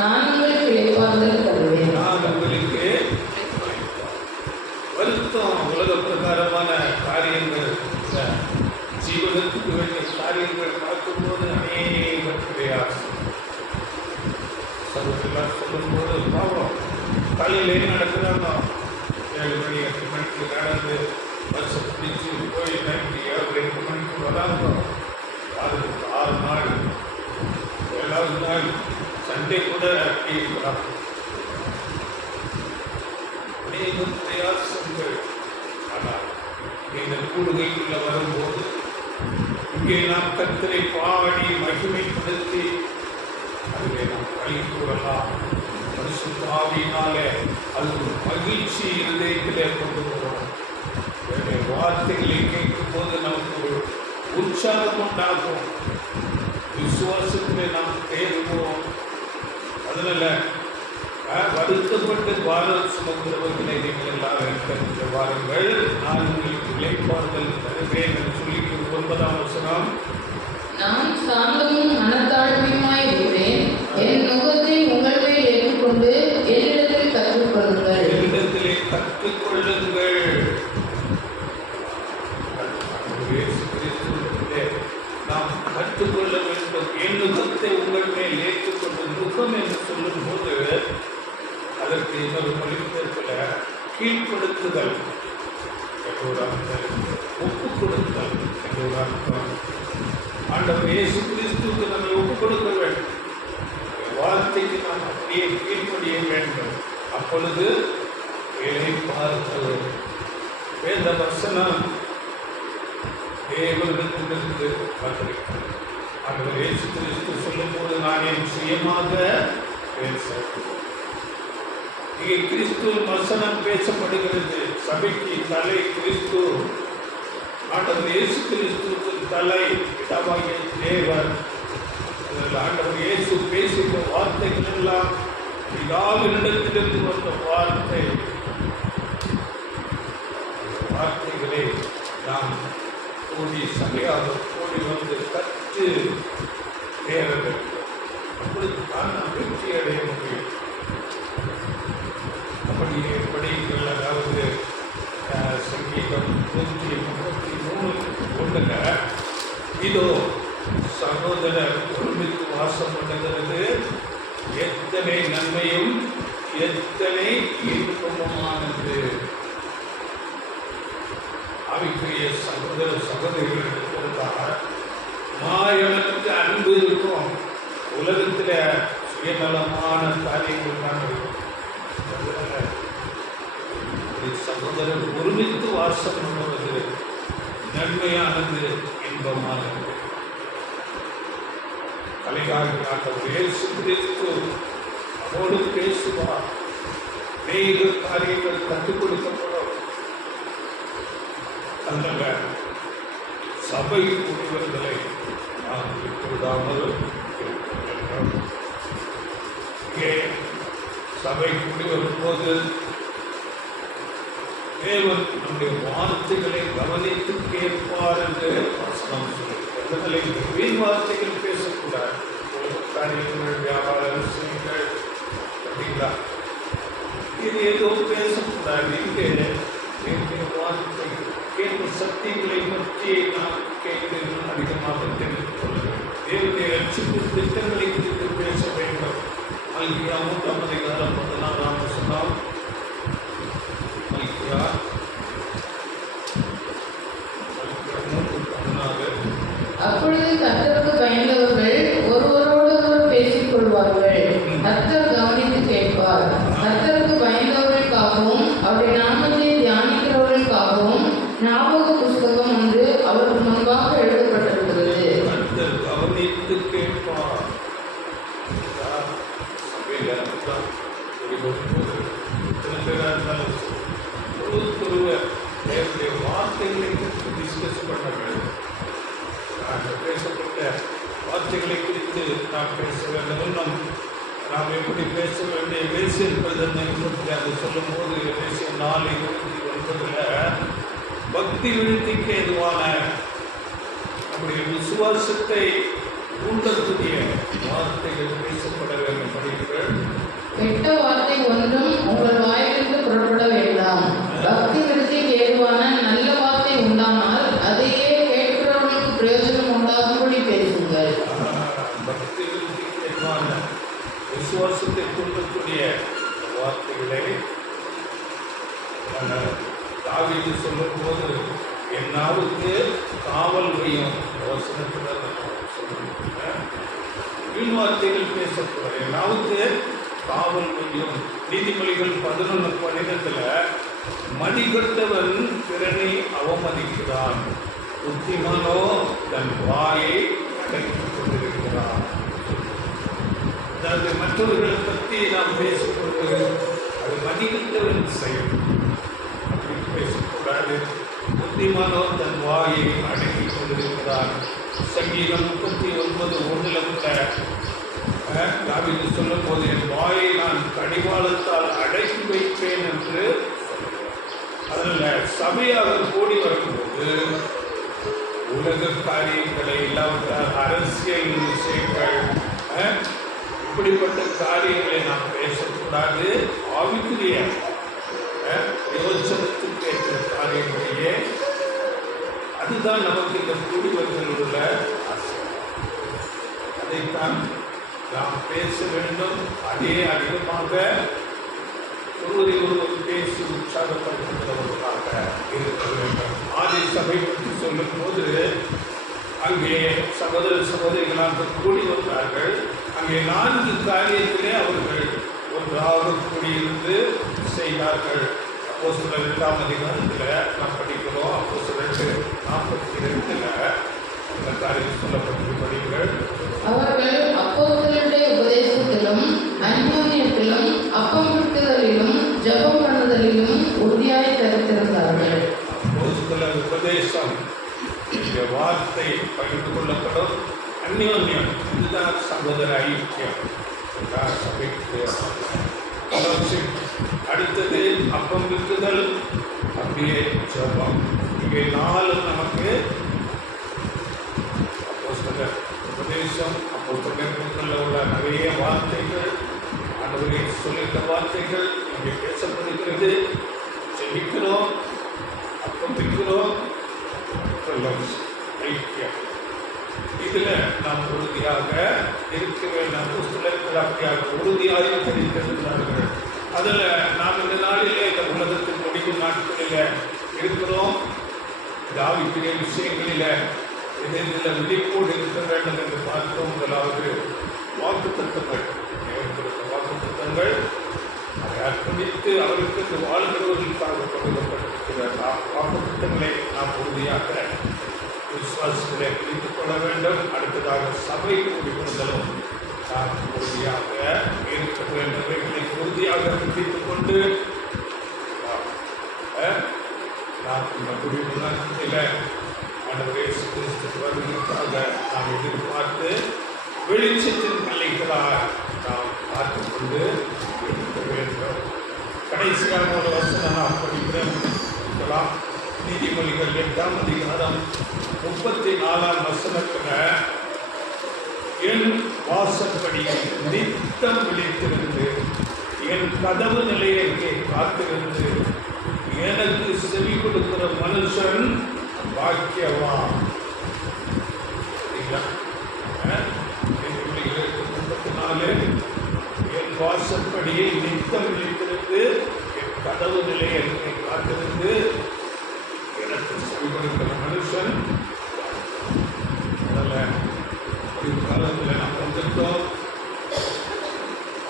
நான் உங்களுக்கு இளைப்பாறுதல் தருவேன். நான் உங்களுக்கு வருத்தம் உலக பிரகாரமான காரியங்கள், ஜீவனத்துக்கு வேண்டிய காரியங்கள் பார்க்கும்போது அநேகம் பிரயாசம். சகோதரர்களாக சொல்லும்போது பாவம் காலையிலே நடக்கிறாங்க. 7 மணி 8 மணிக்கு நடந்து பஸ் பிடிச்சி போய் நைட்டு 2 மணிக்கு வராங்க. அதுக்கு 6 நாள் 7வது நாள் சண்டே கூட இருக்கிறாங்க. அநேக பிரயாசங்கள். ஆனால் இந்த கூடுகைக்குள்ள வரும்போது இங்கே நாம் கர்த்தரை பாடி மகிமைப்படுத்தி அதிலே நாம் கை கூறலாம். பரிசுத்த ஆவியினாலே அது ஒரு மகிழ்ச்சி இதயத்திலே கொண்டு வரும். வார்த்தைகளை கேட்கும் போது நமக்கு ஒரு உற்சாகம் உண்டாகும். விசுவாசத்திலே நாம் தேடுவோம். அதனால வருத்தப்பட்டு பாரம் சுமக்கிறவர்களை நீங்கள் எல்லாரும் கருத்து வாருங்கள், நான் உங்களுக்கு இளைப்பாறுதல் தருவேன் என்று சொல்லி 9ஆம் வசனம், நான் சாந்தமும் மனத்தாழ்மையுமாய் இருக்கிறேன், என் நுகத்தை உங்கள் மேல் ஏற்றுக்கொண்டு என்னிடத்தில் கற்றுக்கொள்ளுங்கள். என்னிடத்திலே கற்றுக்கொள்ளுங்கள். நாம் கற்றுக்கொள்ள வேண்டும். என் நுகத்தை உங்கள் மேல் ஏற்றுக்கொண்டு, நுகம் என்று சொல்லும் போது அதற்கு இன்னொரு மொழிபெயர்ப்பில் கீழ்ப்படுத்துதல் என்று ஒரு அர்த்தம், ஒப்புக் கொடுத்தல் என்று ஒரு அர்த்தம். ஆண்டவர் இயேசு கிறிஸ்துவுக்கு நம்மை ஒப்புக் கொடுக்க வேண்டும். வார்த்தைக்கு நாம் அப்படியே கீழ்ப்படிய வேண்டும். அப்பொழுது வேலை பார்த்தல். வேத வசனம் தேவனிடத்திலிருந்து வந்திருக்கிறது. ஆண்டவர் இயேசு கிறிஸ்து சொல்லும் போது நான் என் சுயமாக பேச, இங்கே கிறிஸ்துவின் வசனம் பேசப்படுகிறது. சபைக்கு தலை கிறிஸ்து, ஆண்டவர் இயேசு கிறிஸ்துவுக்கு தலை பிதாவாகிய தேவன். ஆண்டவர் இயேசு பேசுகிற வார்த்தைகள் எல்லாம் பிதாவினிடத்திலிருந்து வந்த வார்த்தைகளை நாம் கூடி சபையாக கூடி வந்து கற்று தேர வேண்டும். அப்படித்தான் நாம் வெற்றி அடைய முடியும். அப்படியே படிகள், அதாவது சங்கீதம் 133 இதோ சகோதரர் ஒருமித்து வாசம் பண்ணுகிறது, எத்தனை நன்மையும் எத்தனை இன்பமானது. அவைக்குரிய சகோதர சகோதரிகளுக்கு மாயமற்ற அன்பு இருக்கும். உலகத்தில் சுயநலமான காரியங்கள் தான் இருக்கும். சகோதரர் ஒருமித்து வாசம் பண்ணுவது நன்மையானது, இன்பமானது. கலைகாரியாக இயேசு கிறிஸ்து அவரோடு பேசுவார். அநேக காரியங்கள் கற்றுக் கொடுக்கப்படும். அந்த சபை குடிவர்களை நாம் விட்டுவிடாமல் இங்கே சபை குடி வரும்போது தேவன் நம்முடைய வார்த்தைகளை கவனித்து கேட்பார் என்று வசனம் சொல்லுங்கள். வீண் வார்த்தைகள் பேசக்கூடாது. காரியங்கள், வியாபார விஷயங்கள் அப்படிங்களா, இது ஏதோ பேசக்கூடாது. இங்கே வார்த்தை கேட்ப சக்திகளை பற்றி நாம் கேட்டு அதிகமாக தெரிந்து கொள்ள வேண்டும். தேவனுடைய ரட்சிப்பு திட்டங்களை குறித்து பேச வேண்டும். மல்கியா 3:14 சொன்னால், மல்கியா 3:14 அப்பொழுது கர்த்தருக்கு பயந்தவர்கள் ஒருவரோடொருவர் பேசிக் கொள்வார்கள். கர்த்தர் கவனித்து கேட்பார். கர்த்தருக்கு பயந்தவர்களுக்காகவும் அவருடைய நாமத்தை தியானிக்கிறவர்களுக்காகவும் ஞாபக புஸ்தகம் ஒன்று அவருக்கு முன்பாக எழுதப்பட்டிருக்கிறது. கர்த்தர் கவனித்து கேட்பார். வார்த்தைகளை டிஸ்கஸ் பண்ண வேண்டும். பேசப்பட்ட வார்த்தைகளை குறித்து நாம் பேச வேண்டும். நாம் எப்படி பேச வேண்டிய பேசியல் அது சொல்லும் போது 4:29 பக்தி விருத்திக்கு எதுவான நம்முடைய விசுவாசத்தை தூண்டக்கூடிய வார்த்தைகள் பேசப்பட வேண்டும். படிக்கிறேன், கெட்ட வார்த்தை ஒன்றும் உங்கள் வாயிலிருந்து புறப்பட வேண்டாம். பக்தி விருத்திக்கு ஏதுவான நல்ல வார்த்தை உண்டானால் அதையே கேட்கிறவர்களுக்கு பிரயோஜனம் உண்டாகும்படி பேசுங்கள். பக்தி விருத்திக்கு ஏதுவான விசுவாசத்தை தூண்டக்கூடிய வார்த்தைகளை தாவீது சொல்லும் போது, என் நாவுக்கு காவல் வையும் வசனத்தில் சொல்லுங்க. வீண் வார்த்தைகள் பேசக்கூடாது. என் நாவுக்கு காவல் வையும். நீதிமொழிகள் 11:12 மதிகட்டவன் பிறனை அவமதிக்கிறான், புத்திமானோ தன் வாயை அடக்கிக் கொண்டிருக்கிறான். அதாவது மற்றவர்களை பற்றி நாம் பேசும்போது அது மதிகட்டவன் செயல். அப்படி பேசக்கூடாது. புத்திமானோ தன் வாயை அடக்கிக் கொண்டிருக்கிறான். சங்கீதம் 39:1 தாவீது சொல்லும் போது, என் வாயை நான் கடிவாளத்தால் அடக்கி வைப்பேன் என்று அதில் சபையாக கூடி வரும்போது உலக காரியங்களை இல்லாவிட்டால் அரசியல் விஷயங்கள், இப்படிப்பட்ட காரியங்களை நாம் பேசக்கூடாது. ஆவிக்குரிய யோசனத்துக்கு ஏற்ற காரியங்களையே, அதுதான் நமக்கு இந்த கூடிவர்கள் உள்ள ஆசை. அதைத்தான் நாம் பேச வேண்டும். அதே அதிகமாக ஒருவரை ஒருவர் பேசி உற்சாகப்படுத்துகிறவர்களாக இருக்க வேண்டும். ஆதி சபை பற்றி சொல்லும் போது அங்கே சகோதர சகோதரிகளாக கூடி வந்தார்கள். அங்கே 4 காரியத்திலே அவர்கள் ஒன்றாக கூடியிருந்து செய்தார்கள். அப்போஸ்தலர் 2ஆம் அதிகாரத்தில் நாம் படிக்கிறோம். அப்போஸ்தலர் 2:42 அந்த காரியம் சொல்லப்பட்டு படிங்கள். அவர்கள் அப்போஸ்தலருடைய உபதேசத்திலும் அந்யோன்யத்திலும் அப்பம் விட்டுதலிலும் ஜெபம் பண்ணுதலிலும் உறுதியாய் தரித்திருந்தார்கள். அப்போஸ்தலர் உபதேசம், இந்த வார்த்தை பகிர்ந்து கொள்ளப்படும். அந்யோன்யம், இதுதான் சகோதர ஐக்கியம். அடுத்தது அப்பம் விட்டுதல், அப்படியே ஜெபம். இங்கே 4 நமக்கு உபதேசம் அப்போஸ்தலர்களில் உள்ள நிறைய வார்த்தைகள், ஆண்டவரே சொல்லிட்ட வார்த்தைகள் இங்கே பேசப்படுகிறது. ஜெபிக்கிறோம், அப்பம்பிக்கிறோம், ஐக்கியம். இதில் நாம் உறுதியாக இருக்க வேண்டும். அப்போஸ்தலர்கள் அப்படியாக உறுதியாக தெரிவித்திருக்கிறார்கள். அதில் நாம் இந்த நாளிலே இந்த உலகத்தின் முடிவு நாட்களில் இருக்கிறோம். ஆவிக்குரிய விஷயங்களில் இதில் விழிப்போடு இருக்க வேண்டும் என்று பார்க்கிறோம். முதலாவது வாக்குத்தத்தங்கள், வாக்குத்தத்தங்கள் அதை அர்ப்பணித்து அவருக்கு வாழ்கிறவர்களுக்காக கொடுக்கப்பட்டிருக்கிற வாக்குத்தத்தங்களை நாம் உறுதியாக விசுவாசத்திலே பிடித்துக் கொள்ள வேண்டும். அடுத்ததாக சபை கூடிக்கொள்ளுதலும் நாம் உறுதியாக இருக்க வேண்டும். இவைகளை உறுதியாக பிடித்துக் கொண்டு நாம் இந்த முடிவு நாட்களில் ஆண்டவர் இயேசு கிறிஸ்து வருவதற்காக நாம் எதிர்பார்த்து வெளிச்சத்தின் பிள்ளைகளாக நாம் பார்த்து கொண்டு இருக்க வேண்டும். கடைசியான ஒரு வசனம் நாம் படிக்கிறோம். நீதிமொழிகள் 8ஆம் அதிகாரம் 34ஆம் வசனத்தில், என் வாசற்படியில் நித்தம் விழித்திருந்து என் கதவு நிலையத்தை காத்திருந்து எனக்கு செவி கொடுக்கிற மனுஷன் பாக்கியவான். 34 என் வாசற்படியை நித்தம் விழித்திருந்து என் கதவு நிலையத்தை காத்திருந்து எனக்கு செவி கொடுக்கிற மனுஷன். அதில் ஒரு காலத்தில் நாம் வந்துட்டோம்.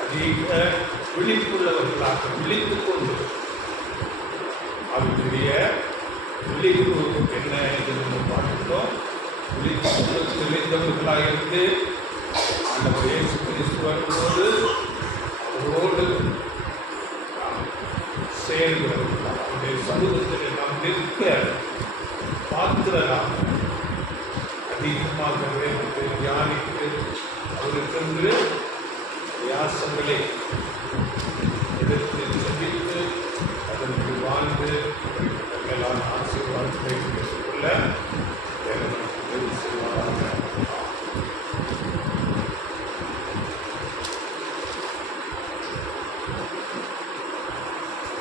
அதிக விழிப்புள்ளவர்களாக விழித்துக் கொண்டு அவருடைய விழிப்பு என்ன என்று நம்ம பார்க்கிறோம். விழித்து தெரிந்தவர்களாக இருந்து ஆண்டவர் இயேசு கிறிஸ்து வரும்போது அவரோடு சேர்ந்தவர்களாக அவருடைய சமூகத்தில் நாம் நிற்க பாத்திரராக